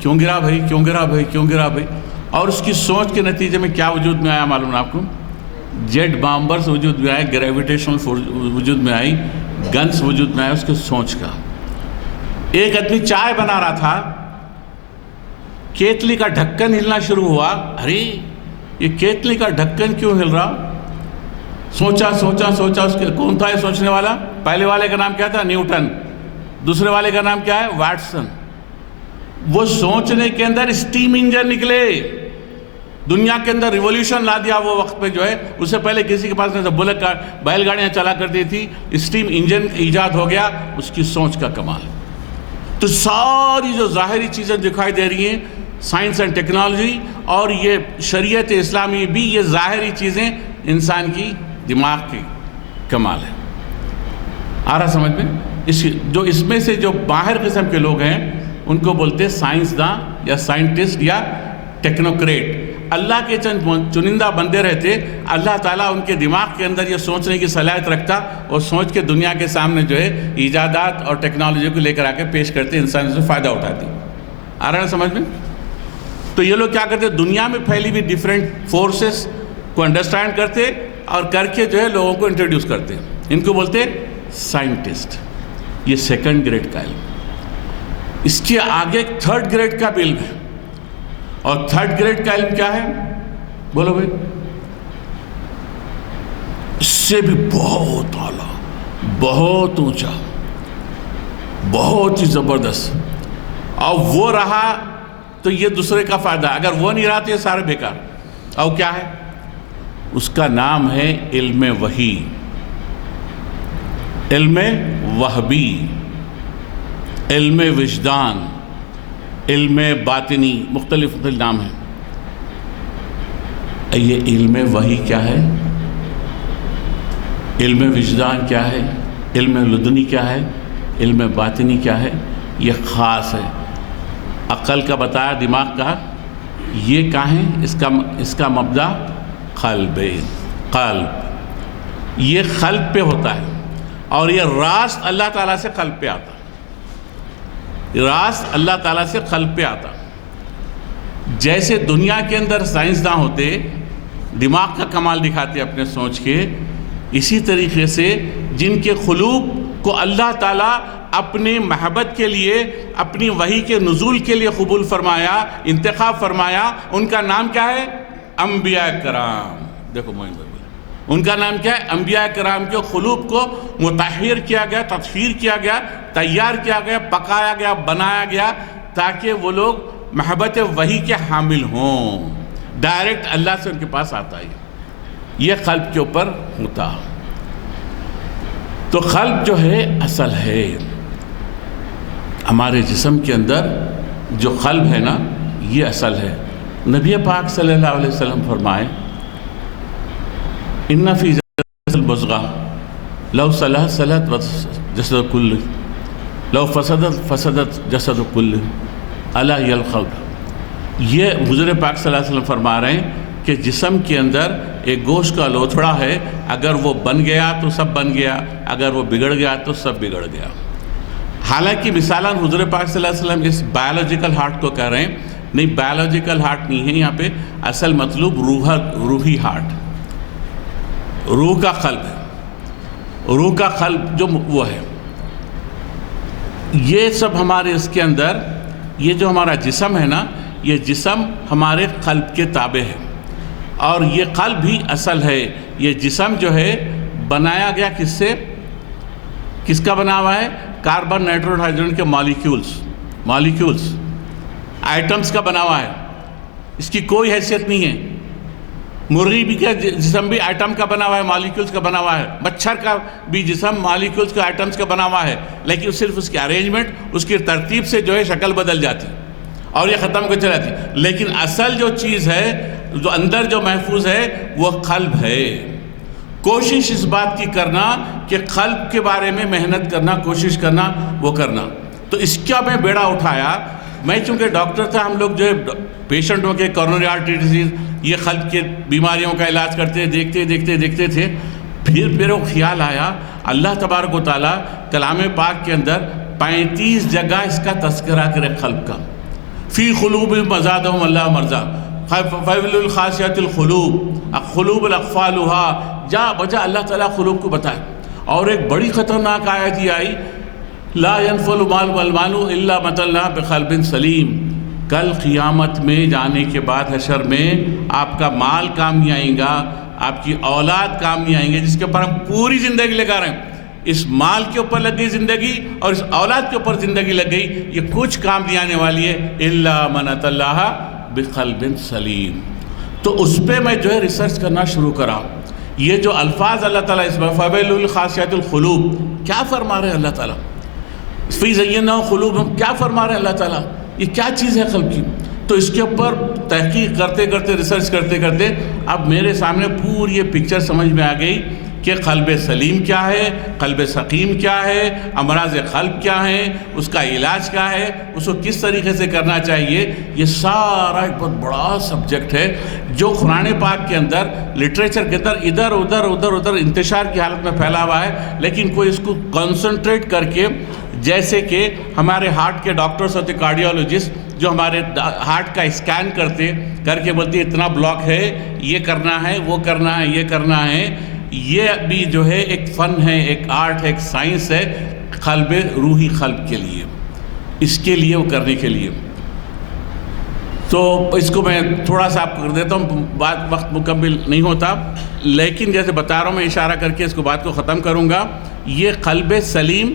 کیوں گرا بھائی، کیوں گرا بھائی، کیوں گرا بھائی. اور اس کی سوچ کے نتیجے میں کیا وجود میں آیا معلوم ہے آپ کو؟ جیٹ بامبرز وجود میں آئے، گریویٹیشنل وجود میں آئی، گنس وجود میں آئے اس کے سوچ کا. ایک آدمی چائے بنا رہا تھا، کیتلی کا ڈھکن ہلنا شروع ہوا. ارے یہ کیتلی کا ڈھکن کیوں ہل رہا؟ سوچا اس کے کون تھا یہ سوچنے والا؟ پہلے والے کا نام کیا تھا؟ نیوٹن. دوسرے والے کا نام کیا ہے؟ واٹسن. وہ سوچنے کے اندر اسٹیم انجن نکلے، دنیا کے اندر ریولیوشن لا دیا وہ وقت پہ جو ہے. اس سے پہلے کسی کے پاس نہیں تھا، بلک بیل گاڑیاں چلا کرتی تھی، اسٹیم انجن ایجاد ہو گیا. اس کی سوچ کا کمال. تو ساری جو ظاہری چیزیں دکھائی دے رہی ہیں، سائنس اینڈ ٹیکنالوجی اور یہ شریعت اسلامی بھی، یہ ظاہری چیزیں انسان کی دماغ کی کمال ہے. آ رہا سمجھ میں؟ اس میں سے جو باہر قسم کے لوگ ہیں ان کو بولتے ہیں سائنسداں یا سائنٹسٹ یا ٹیکنوکریٹ. اللہ کے چند چنندہ بندے رہتے، اللہ تعالیٰ ان کے دماغ کے اندر یہ سوچنے کی صلاحیت رکھتا اور سوچ کے دنیا کے سامنے جو ہے ایجادات اور ٹیکنالوجی کو لے کر آ کے پیش کرتے، انسان سے فائدہ اٹھاتی. آ رہا ہے سمجھ میں؟ تو یہ لوگ کیا کرتے؟ دنیا میں پھیلی ہوئی ڈیفرنٹ فورسز کو انڈرسٹینڈ کرتے اور کر کے جو ہے لوگوں کو انٹروڈیوس کرتے. ان کو بولتے سائنٹسٹ. یہ سیکنڈ گریڈ کا علم. اس کے آگے تھرڈ گریڈ کا بھی علم ہے. اور تھرڈ گریڈ کا علم کیا ہے؟ بولو بھائی. اس سے بھی بہت اعلیٰ، بہت اونچا، بہت ہی زبردست. اور وہ رہا تو یہ دوسرے کا فائدہ، اگر وہ نہیں رہا تو یہ سارے بیکار. اور کیا ہے؟ اس کا نام ہے علم وحی، علم وہبی، علم وجدان، علم باطنی، مختلف نام ہیں. یہ علم وحی کیا ہے؟ علم وجدان کیا ہے؟ علم لدنی کیا ہے؟ علم باطنی کیا ہے؟ یہ خاص ہے. عقل کا بتایا، دماغ کا. یہ کہاں ہے؟ اس کا مبدا قلب. یہ قلب پہ ہوتا ہے اور یہ راست اللہ تعالیٰ سے قلب پہ آتا. راست اللہ تعالیٰ سے قلب پہ آتا. جیسے دنیا کے اندر سائنسداں ہوتے، دماغ کا کمال دکھاتے اپنے سوچ کے، اسی طریقے سے جن کے قلوب کو اللہ تعالیٰ اپنے محبت کے لیے، اپنی وحی کے نزول کے لیے قبول فرمایا، انتخاب فرمایا، ان کا نام کیا ہے؟ انبیاء کرام. دیکھو ان کا نام کیا ہے؟ انبیاء کرام کے قلوب کو مطہر کیا گیا، تطہیر کیا گیا، تیار کیا گیا، پکایا گیا، بنایا گیا، تاکہ وہ لوگ محبت وحی کے حامل ہوں. ڈائریکٹ اللہ سے ان کے پاس آتا ہے. یہ قلب کے اوپر ہوتا. تو قلب جو ہے اصل ہے. ہمارے جسم کے اندر جو قلب ہے نا، یہ اصل ہے. نبی پاک صلی اللہ علیہ وسلم فرمائے، ان فی جسد المضغہ لو صلحت صلحت جسد کلہ، لو فسدت فسدت جسد کلہ، الا ہی القلب. یہ حضور پاک صلی اللہ علیہ وسلم فرما رہے ہیں کہ جسم کے اندر ایک گوشت کا لوتھڑا ہے، اگر وہ بن گیا تو سب بن گیا، اگر وہ بگڑ گیا تو سب بگڑ گیا. حالانکہ مثالاً حضور پاک صلی اللہ علیہ وسلم اس بایولوجیکل ہارٹ کو کہہ رہے ہیں. نہیں، بایولوجیکل ہارٹ نہیں ہے یہاں پہ، اصل مطلب روحی ہارٹ، روح کا قلب ہے. روح کا قلب جو وہ ہے، یہ سب ہمارے اس کے اندر، یہ جو ہمارا جسم ہے نا، یہ جسم ہمارے قلب کے تابع ہے. اور یہ قلب بھی اصل ہے. یہ جسم جو ہے بنایا گیا کس سے؟ کس کا بنا ہوا ہے؟ کاربن، نائٹروجن، ہائیڈروجن کے مالیکیولز، آئٹمز کا بنا ہوا ہے. اس کی کوئی حیثیت نہیں ہے. مرغی بھی کا جسم بھی آئٹم کا بنا ہوا ہے، مالیکیولز کا بنا ہوا ہے. مچھر کا بھی جسم مالیکیولز کا، آئٹمز کا بنا ہوا ہے. لیکن صرف اس کی ارینجمنٹ، اس کی ترتیب سے جو ہے شکل بدل جاتی اور یہ ختم کر چلی جاتی. لیکن اصل جو چیز ہے، جو اندر جو محفوظ ہے، وہ قلب ہے. کوشش اس بات کی کرنا کہ قلب کے بارے میں محنت کرنا، کوشش کرنا، وہ کرنا. تو اس کا میں بیڑا اٹھایا. میں چونکہ ڈاکٹر تھا، ہم لوگ جو ہے پیشنٹوں کے کورونری آرٹری ڈیزیز، یہ قلب کے بیماریوں کا علاج کرتے دیکھتے تھے. پھر وہ خیال آیا، اللہ تبارک و تعالیٰ کلام پاک کے اندر 35 جگہ اس کا تذکرہ کرے قلب کا. فی قلوب مزادہم اللہ مرضا، فیول الخاشیات القلوب، قلوب الاقفالها، جا بجا اللہ تعالیٰ قلوب کو بتائے. اور ایک بڑی خطرناک آیت یہ آئی، لا ينفل المال والمال الا متى الله بقلب سلیم. کل قیامت میں جانے کے بعد حشر میں آپ کا مال کام نہیں آئے گا، آپ کی اولاد کام نہیں آئیں گے، جس کے اوپر ہم پوری زندگی لگا رہے ہیں. اس مال کے اوپر لگ گئی زندگی اور اس اولاد کے اوپر زندگی لگ گئی، یہ کچھ کام نہیں آنے والی ہے. الا من اتى الله بقلب سلیم. تو اس پہ میں جو ہے ریسرچ کرنا شروع کرا. یہ جو الفاظ اللہ تعالیٰ اس میں فَوَيْلٌ لِلْقَاسِيَةِ الْقُلُوبِ کیا فرما رہے ہیں اللہ تعالیٰ؟ فِي زَيَّنَّاهُمْ قُلُوبُهُمْ کیا فرما رہے ہیں اللہ تعالیٰ؟ یہ کیا چیز ہے قلب کی؟ تو اس کے اوپر تحقیق کرتے کرتے ریسرچ کرتے کرتے اب میرے سامنے پوری یہ پکچر سمجھ میں آ گئی کہ قلب سلیم کیا ہے، قلب سقیم کیا ہے، امراض قلب کیا ہیں، اس کا علاج کیا ہے، اس کو کس طریقے سے کرنا چاہیے. یہ سارا ایک بہت بڑا سبجیکٹ ہے جو قرآن پاک کے اندر لٹریچر کے اندر ادھر ادھر انتشار کی حالت میں پھیلا ہوا ہے، لیکن کوئی اس کو کنسنٹریٹ کر کے، جیسے کہ ہمارے ہارٹ کے ڈاکٹرز ہوتے کارڈیولوجسٹ جو ہمارے ہارٹ کا اسکین کرتے کر کے بولتے اتنا بلاک ہے، یہ کرنا ہے، وہ کرنا ہے، یہ کرنا ہے. یہ بھی جو ہے ایک فن ہے، ایک آرٹ ہے، ایک سائنس ہے قلب روحی قلب کے لیے، اس کے لیے وہ کرنے کے لیے. تو اس کو میں تھوڑا سا آپ کو کر دیتا ہوں، وقت مکمل نہیں ہوتا، لیکن جیسے بتا رہا ہوں میں اشارہ کر کے اس کو بات کو ختم کروں گا. یہ قلب سلیم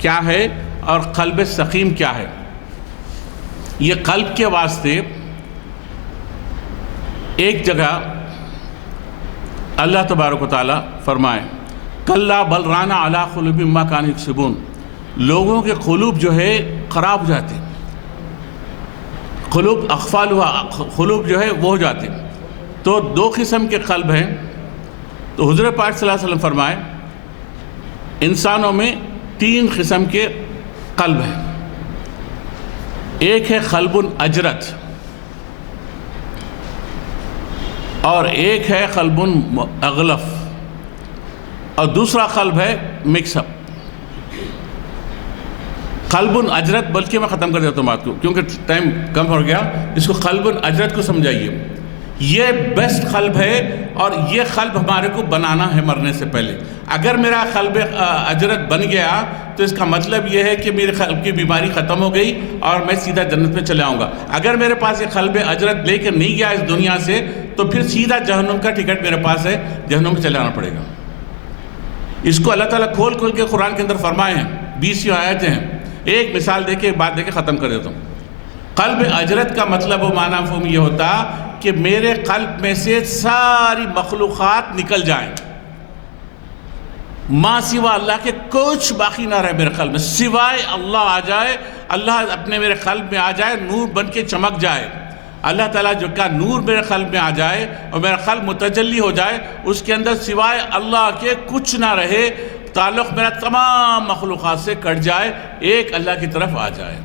کیا ہے اور قلب سقیم کیا ہے. یہ قلب کے واسطے ایک جگہ اللہ تبارک و تعالیٰ فرمائے کَلَّا بَلْ رَانَ عَلَىٰ قُلُوبِهِم مَّا كَانُوا يَكْسِبُونَ. لوگوں کے قلوب جو ہے خراب ہو جاتے، قلوب قلوب جو ہے وہ ہو جاتے. تو دو قسم کے قلب ہیں. تو حضور پاک صلی اللہ علیہ وسلم فرمائے انسانوں میں 3 قسم کے قلب ہیں. ایک ہے قلب اجرت اور ایک ہے قلب اغلف اور دوسرا قلب ہے مکس اپ. قلب اجرت، بلکہ میں ختم کر دیتا ہوں بات کو کیونکہ ٹائم کم ہو گیا. اس کو قلب اجرت کو سمجھائیے. یہ بیسٹ قلب ہے اور یہ قلب ہمارے کو بنانا ہے مرنے سے پہلے. اگر میرا قلب اجرت بن گیا تو اس کا مطلب یہ ہے کہ میرے قلب کی بیماری ختم ہو گئی اور میں سیدھا جنت میں چلے آؤں گا. اگر میرے پاس یہ قلب اجرت لے کر نہیں گیا اس دنیا سے تو پھر سیدھا جہنم کا ٹکٹ میرے پاس ہے، جہنم میں چلے آنا پڑے گا. اس کو اللہ تعالیٰ کھول کھول کے قرآن کے اندر فرمائے ہیں، 20 آیتیں ہیں. ایک مثال دے کے ایک بات دے کے ختم کر دیتا ہوں. قلب اجرت کا مطلب و معنی فہم یہ ہوتا کہ میرے قلب میں سے ساری مخلوقات نکل جائیں، ماں سوا اللہ کے کچھ باقی نہ رہے میرے قلب میں، سوائے اللہ آ جائے، اللہ اپنے میرے قلب میں آ جائے، نور بن کے چمک جائے. اللہ تعالیٰ جو کا نور میرے قلب میں آ جائے اور میرا قلب متجلی ہو جائے، اس کے اندر سوائے اللہ کے کچھ نہ رہے، تعلق میرا تمام مخلوقات سے کٹ جائے، ایک اللہ کی طرف آ جائے.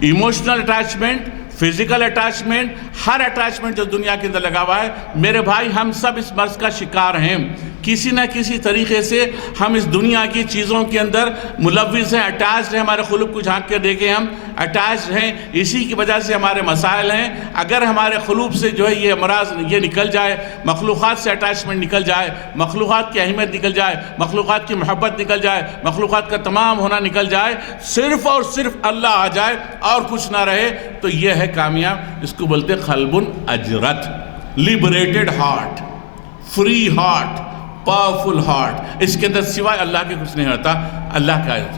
ایموشنل اٹیچمنٹ، فزیکل اٹیچمنٹ، ہر اٹیچمنٹ جو دنیا کے اندر لگا ہوا ہے، میرے بھائی ہم سب اس مرض کا شکار ہیں. کسی نہ کسی طریقے سے ہم اس دنیا کی چیزوں کے اندر ملوث ہیں، اٹیچڈ ہیں. ہمارے قلوب کو جھانک کے دیکھیں، ہم اٹیچڈ ہیں، اسی کی وجہ سے ہمارے مسائل ہیں. اگر ہمارے قلوب سے جو ہے یہ امراض یہ نکل جائے، مخلوقات سے اٹیچمنٹ نکل جائے، مخلوقات کی اہمیت نکل جائے، مخلوقات کی محبت نکل جائے، مخلوقات کا تمام ہونا نکل جائے، صرف اور صرف اللہ آ جائے اور کچھ نہ رہے، تو یہ ہے کامیاب. اس کو بولتے قلب اجرت، liberated heart, free heart, powerful heart. اس کے اندر سوائے اللہ کے کچھ نہیں ہوتا، اللہ کا ہے.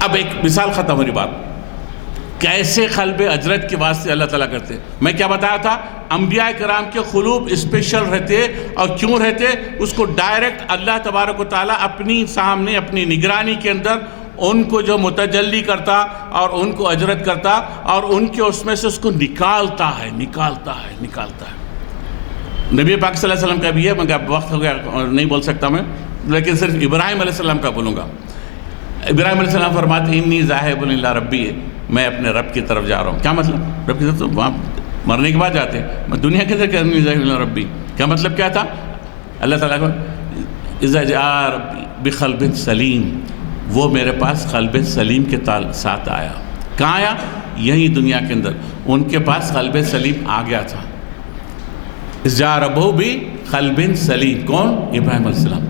اب ایک مثال ختم ہو رہی بات، کیسے قلب اجرت کے واسطے اللہ تعالیٰ کرتے. میں کیا بتایا تھا، انبیاء کرام کے قلوب اسپیشل رہتے اور کیوں رہتے، اس کو ڈائریکٹ اللہ تبارک و تعالیٰ اپنی سامنے اپنی نگرانی کے اندر ان کو جو متجلی کرتا اور ان کو اجرت کرتا اور ان کے اس میں سے اس کو نکالتا ہے. نبی پاک صلی اللہ علیہ وسلم کا بھی ہے، مگر وقت ہو گیا نہیں بول سکتا میں، لیکن صرف ابراہیم علیہ السلام کا بولوں گا. ابراہیم علیہ السلام فرماتے انی ذاہب الی ربی، میں اپنے رب کی طرف جا رہا ہوں. کیا مطلب؟ رب کی طرف تو وہاں مرنے کے بعد جاتے ہیں. میں دنیا کے اندر انی ذاہب الی ربی، کیا مطلب کیا تھا؟ اللہ تعالیٰ کو اذا جاء ربی بقلب سلیم، وہ میرے پاس قلب سلیم کے ساتھ آیا. کہاں آیا؟ یہی دنیا کے اندر. ان کے پاس قلب سلیم آ گیا تھا. اذ جاء ربہ بقلب سلیم، کون؟ ابراہیم علیہ السلام.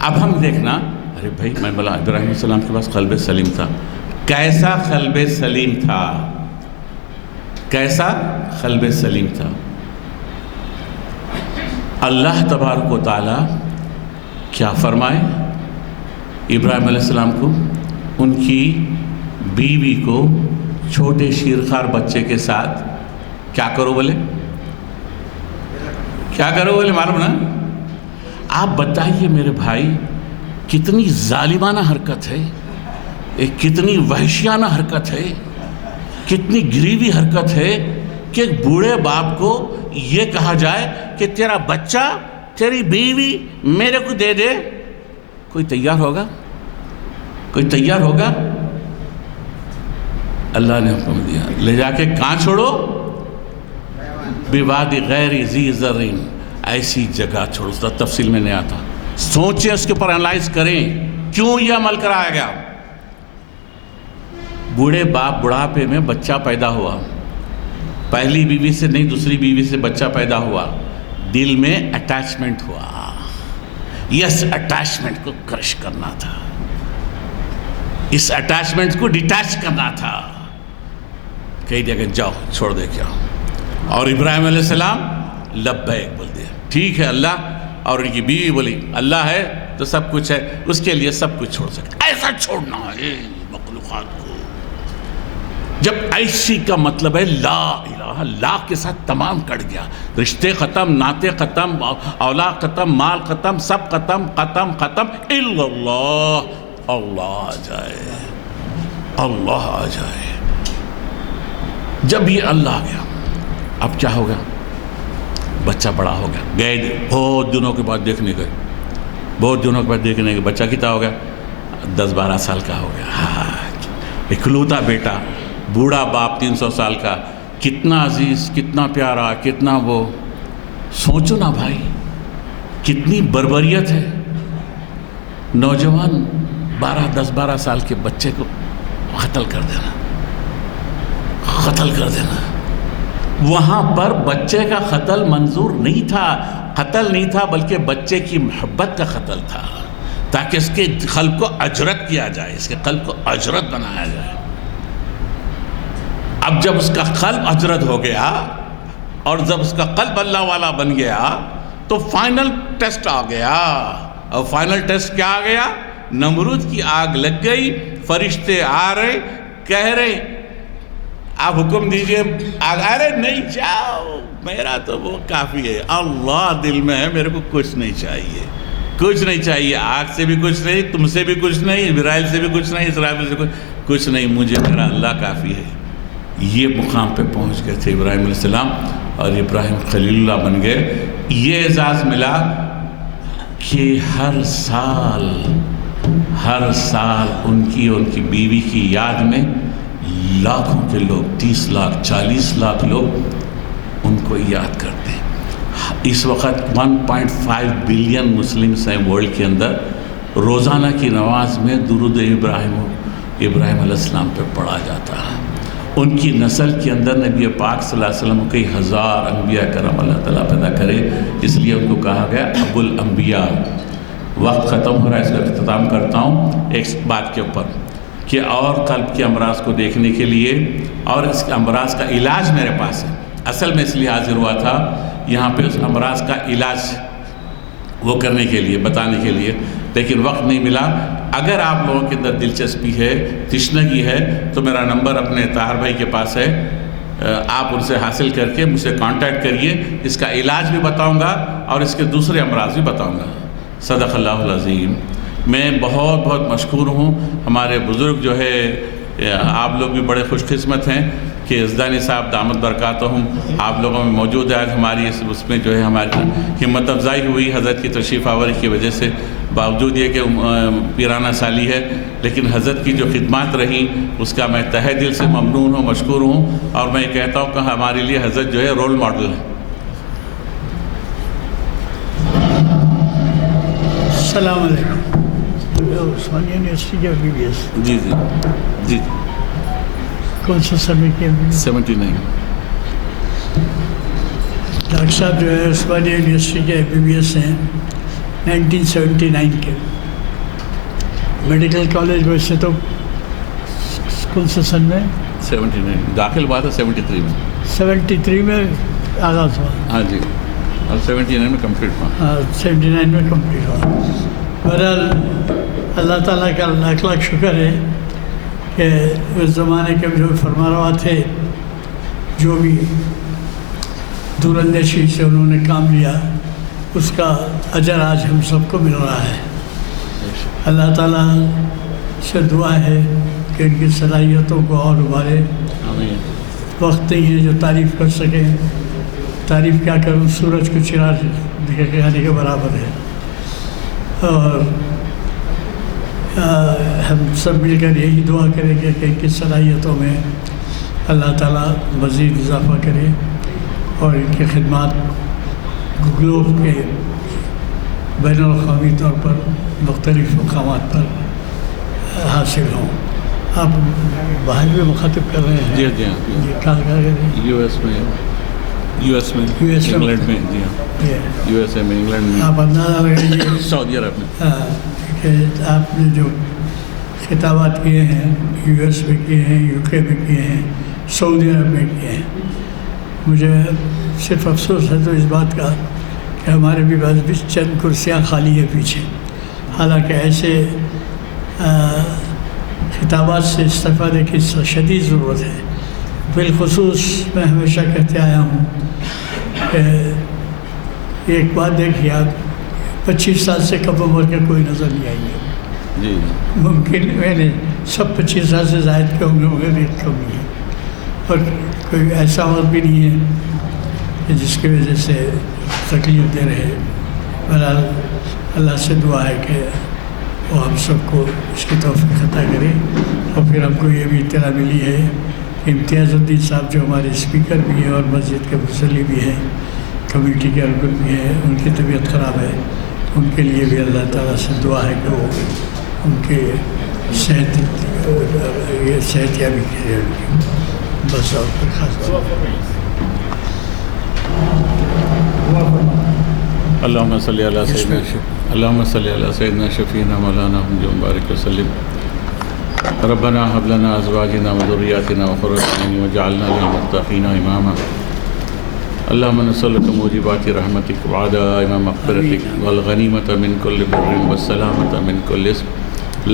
اب ہم دیکھنا ارے بھائی میں بولا ابراہیم علیہ السلام کے پاس قلب سلیم تھا. کیسا قلب سلیم تھا؟ کیسا قلب سلیم تھا؟ اللہ تبارک و تعالیٰ کیا فرمائے ابراہیم علیہ السلام کو؟ ان کی بیوی کو چھوٹے شیرخوار بچے کے ساتھ کیا کرو بولے؟ کیا کرو بولے معلوم نا؟ آپ بتائیے میرے بھائی کتنی ظالمانہ حرکت ہے، کتنی وحشیانہ حرکت ہے، کتنی گریوی حرکت ہے کہ ایک بوڑھے باپ کو یہ کہا جائے کہ تیرا بچہ تیری بیوی میرے کو دے دے. کوئی تیار ہوگا؟ کوئی تیار ہوگا؟ اللہ نے حکم دیا لے جا کے کہاں چھوڑو؟ بوادی غیر ذی زرع، ایسی جگہ چھوڑو. اس کا تفصیل میں نہیں آتا، سوچیں اس کے اوپر انالائز کریں کیوں یہ عمل کرایا گیا. بوڑھے باپ بڑھاپے میں بچہ پیدا ہوا، پہلی بیوی سے نہیں دوسری بیوی سے بچہ پیدا ہوا، دل میں اٹیچمنٹ ہوا. یس اٹیچمنٹ کو کرش کرنا تھا، اس اٹیچمنٹ کو ڈیٹیچ کرنا تھا. کہہ دیا کہ جاؤ چھوڑ دے کیا. اور ابراہیم علیہ السلام لبیک بول دیا، ٹھیک ہے اللہ. اور ان کی بیوی بولی اللہ ہے تو سب کچھ ہے، اس کے لیے سب کچھ چھوڑ سکتا. ایسا چھوڑنا ہے مخلوقات کو. جب ایسی کا مطلب ہے لا الہ، لا کے ساتھ تمام کٹ گیا، رشتے ختم، ناتے ختم، اولاد ختم، مال ختم، سب ختم ختم ختم الا اللہ. اللہ آ جائے، اللہ آ جائے. جب یہ اللہ آ گیا اب کیا ہوگا؟ بچہ بڑا ہو گیا، گئے بہت دنوں کے بعد دیکھنے گئے، بہت دنوں کے بعد دیکھنے گئے. بچہ کتنا ہو گیا؟ 10-12 سال کا ہو گیا. اکلوتا بیٹا، بوڑھا باپ 300 سال کا، کتنا عزیز، کتنا پیارا، کتنا وہ. سوچو نا بھائی کتنی بربریت ہے. نوجوان 10-12 سال کے بچے کو قتل کر دینا، قتل کر دینا. وہاں پر بچے کا قتل منظور نہیں تھا، قتل نہیں تھا بلکہ بچے کی محبت کا قتل تھا، تاکہ اس کے قلب کو اجرت کیا جائے، اس کے قلب کو اجرت بنایا جائے. اب جب اس کا قلب اجرت ہو گیا اور جب اس کا قلب اللہ والا بن گیا تو فائنل ٹیسٹ آ گیا. اور فائنل ٹیسٹ کیا آ گیا؟ نمرود کی آگ لگ گئی، فرشتے آ رہے کہہ رہے آپ حکم دیجئے. آگ آ رہے نہیں جاؤ، میرا تو وہ کافی ہے، اللہ دل میں ہے، میرے کو کچھ نہیں چاہیے، کچھ نہیں چاہیے. آگ سے بھی کچھ نہیں، تم سے بھی کچھ نہیں، ابراہیل سے بھی کچھ نہیں، اسرائیل سے کچھ نہیں، مجھے میرا اللہ کافی ہے. یہ مقام پہ پہنچ گئے تھے ابراہیم علیہ السلام اور ابراہیم خلیل اللہ بن گئے. یہ اعزاز ملا کہ ہر سال ان کی بیوی کی یاد میں لاکھوں کے لوگ، 30 لاکھ 40 لاکھ لوگ ان کو یاد کرتے ہیں. اس وقت 1.5 بلین مسلمس ہیں ورلڈ کے اندر. روزانہ کی نماز میں درود ابراہیم علیہ السلام پہ پڑھا جاتا ہے. ان کی نسل کے اندر نبی پاک صلی اللہ علیہ وسلم کئی ہزار انبیاء کرام اللہ تعالیٰ پیدا کرے، اس لیے ان کو کہا گیا ابو الانبیاء. وقت ختم ہو رہا ہے، اس کا اختتام کرتا ہوں ایک بات کے اوپر کہ اور قلب کے امراض کو دیکھنے کے لیے اور اس کے امراض کا علاج میرے پاس ہے. اصل میں اس لیے حاضر ہوا تھا یہاں پہ اس امراض کا علاج وہ کرنے کے لیے، بتانے کے لیے، لیکن وقت نہیں ملا. اگر آپ لوگوں کے اندر دلچسپی ہے، تشنگی ہے تو میرا نمبر اپنے طاہر بھائی کے پاس ہے، آپ ان سے حاصل کر کے مجھ سے کانٹیکٹ کریے. اس کا علاج بھی بتاؤں گا اور اس کے دوسرے امراض بھی بتاؤں گا. صدق اللہ العظیم. میں بہت بہت مشکور ہوں. ہمارے بزرگ جو ہے آپ لوگ بھی بڑے خوش قسمت ہیں کہ ازدانی صاحب دامت برکاتہم آپ لوگوں میں موجود ہے. آج ہماری اس میں جو ہے ہماری ہمت افزائی ہوئی حضرت کی تشریف آوری کی وجہ سے، باوجود یہ کہ پیرانہ سالی ہے، لیکن حضرت کی جو خدمات رہیں اس کا میں تہہ دل سے ممنون ہوں، مشکور ہوں. اور میں یہ کہتا ہوں کہ ہمارے لیے حضرت جو ہے رول ماڈل ہے. السلام علیکم. عثمانیہ یونیورسٹی کے بی بی ایس. جی جی جی. کون سے سمے کے؟ 79. ڈاکٹر صاحب جو ہے عثمانیہ یونیورسٹی کے بی بی ایس ہیں 1979 کے. میڈیکل کالج ویسے تو کون سے سن میں 79 داخل ہوا تھا 73 میں 73 میں آغاز ہوا. ہاں جی اور 79 میں کمپلیٹ ہوا. 79 میں کمپلیٹ ہوا. بہرحال اللہ تعالیٰ کا لاکھ لاکھ شکر ہے کہ اس زمانے کے جو فرمانروا تھے، جو بھی دور اندیشی سے انہوں نے کام لیا، اس کا اجر آج ہم سب کو مل رہا ہے. اللہ تعالیٰ سے دعا ہے کہ ان کی صلاحیتوں کو اور ابھارے. آمین. وقت نہیں ہے جو تعریف کر سکیں. تعریف کیا کروں، سورج کو چراغ دکھانے کے برابر ہے. اور ہم سب مل کر یہی دعا کریں گے کہ ان کی صلاحیتوں میں اللہ تعالیٰ مزید اضافہ کرے اور ان کی خدمات گلوب کے بین الاقوامی طور پر مختلف مقامات پر حاصل ہوں. آپ باہر بھی مخاطب کر رہے ہیں؟ جی جی یہ کہاں کر رہے ہیں؟ یو ایس میں انگلینڈ میں. جی ہاں یو ایس اے میں، انگلینڈ میں، آپ اندازہ لگائیے سعودی عرب میں. کہ آپ نے جو خطابات کیے ہیں یو ایس میں کیے ہیں، یو کے میں کیے ہیں، سعودی عرب میں کیے ہیں. مجھے صرف افسوس ہے تو اس بات کا کہ ہمارے بھی بعض بھی چند کرسیاں خالی ہیں پیچھے. حالانکہ ایسے خطابات سے استفادے کی شدید ضرورت ہے. بالخصوص میں ہمیشہ کہتے آیا ہوں کہ ایک بات دیکھیے، آپ 25 سال سے کم عمر کے کوئی نظر نہیں آئی ہے. جی ممکن میں نے سب 25 سال سے زائد کے ہوں گے مگر ایک کم نہیں ہے. اور کوئی ایسا وقت بھی نہیں ہے کہ جس کی وجہ سے تکلیف دے رہے. بہرحال اللہ سے دعا ہے کہ وہ ہم سب کو اس کی توفیق عطا کرے. اور پھر ہم کو یہ بھی اطلاع ملی ہے کہ امتیاز الدین صاحب جو ہمارے اسپیکر بھی ہیں اور مسجد کے مصلی بھی ہیں، کمیٹی کے رکن بھی ہیں، ان کی طبیعت خراب ہے. ان کے لیے بھی اللہ تعالیٰ سے دعا ہے کہ وہ ان کے صحت یابی کرے. ان کی بس اور کوئی خاص اللہم صلی علی سیدنا شفیعنا مولانا محمد مبارک وسلم. ربنا هب لنا ازواجنا وذریاتنا وقرۃ اعین واجعلنا للمتقین اماما. اللہم نسألک موجبات رحمتک وعزائم مغفرتک والغنیمۃ من کل بر والسلامۃ من کل اسم.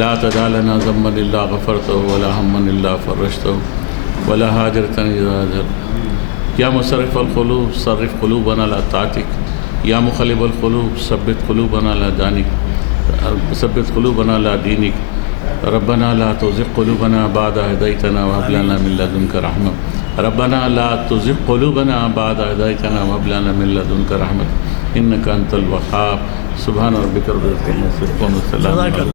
لا تدع لنا ذنبا الا غفرته ولا ہما الا فرجته ولا حاجة الا قضیتها. یا مصرف القلوب صرف قلوبنا على طاعتک. یا مقلب القلوب ثبت قلوبنا على دینک ثبت قلوبنا على دینک. ربنا لا تزغ قلوبنا بعد إذ هديتنا وهب لنا من لدنك رحمة. ربنا لا تزغ قلوبنا بعد إذ هديتنا وهب لنا من لدنك رحمة إنك أنت الوهاب. سبحان ربك رب العزة عما يصفون وسلام على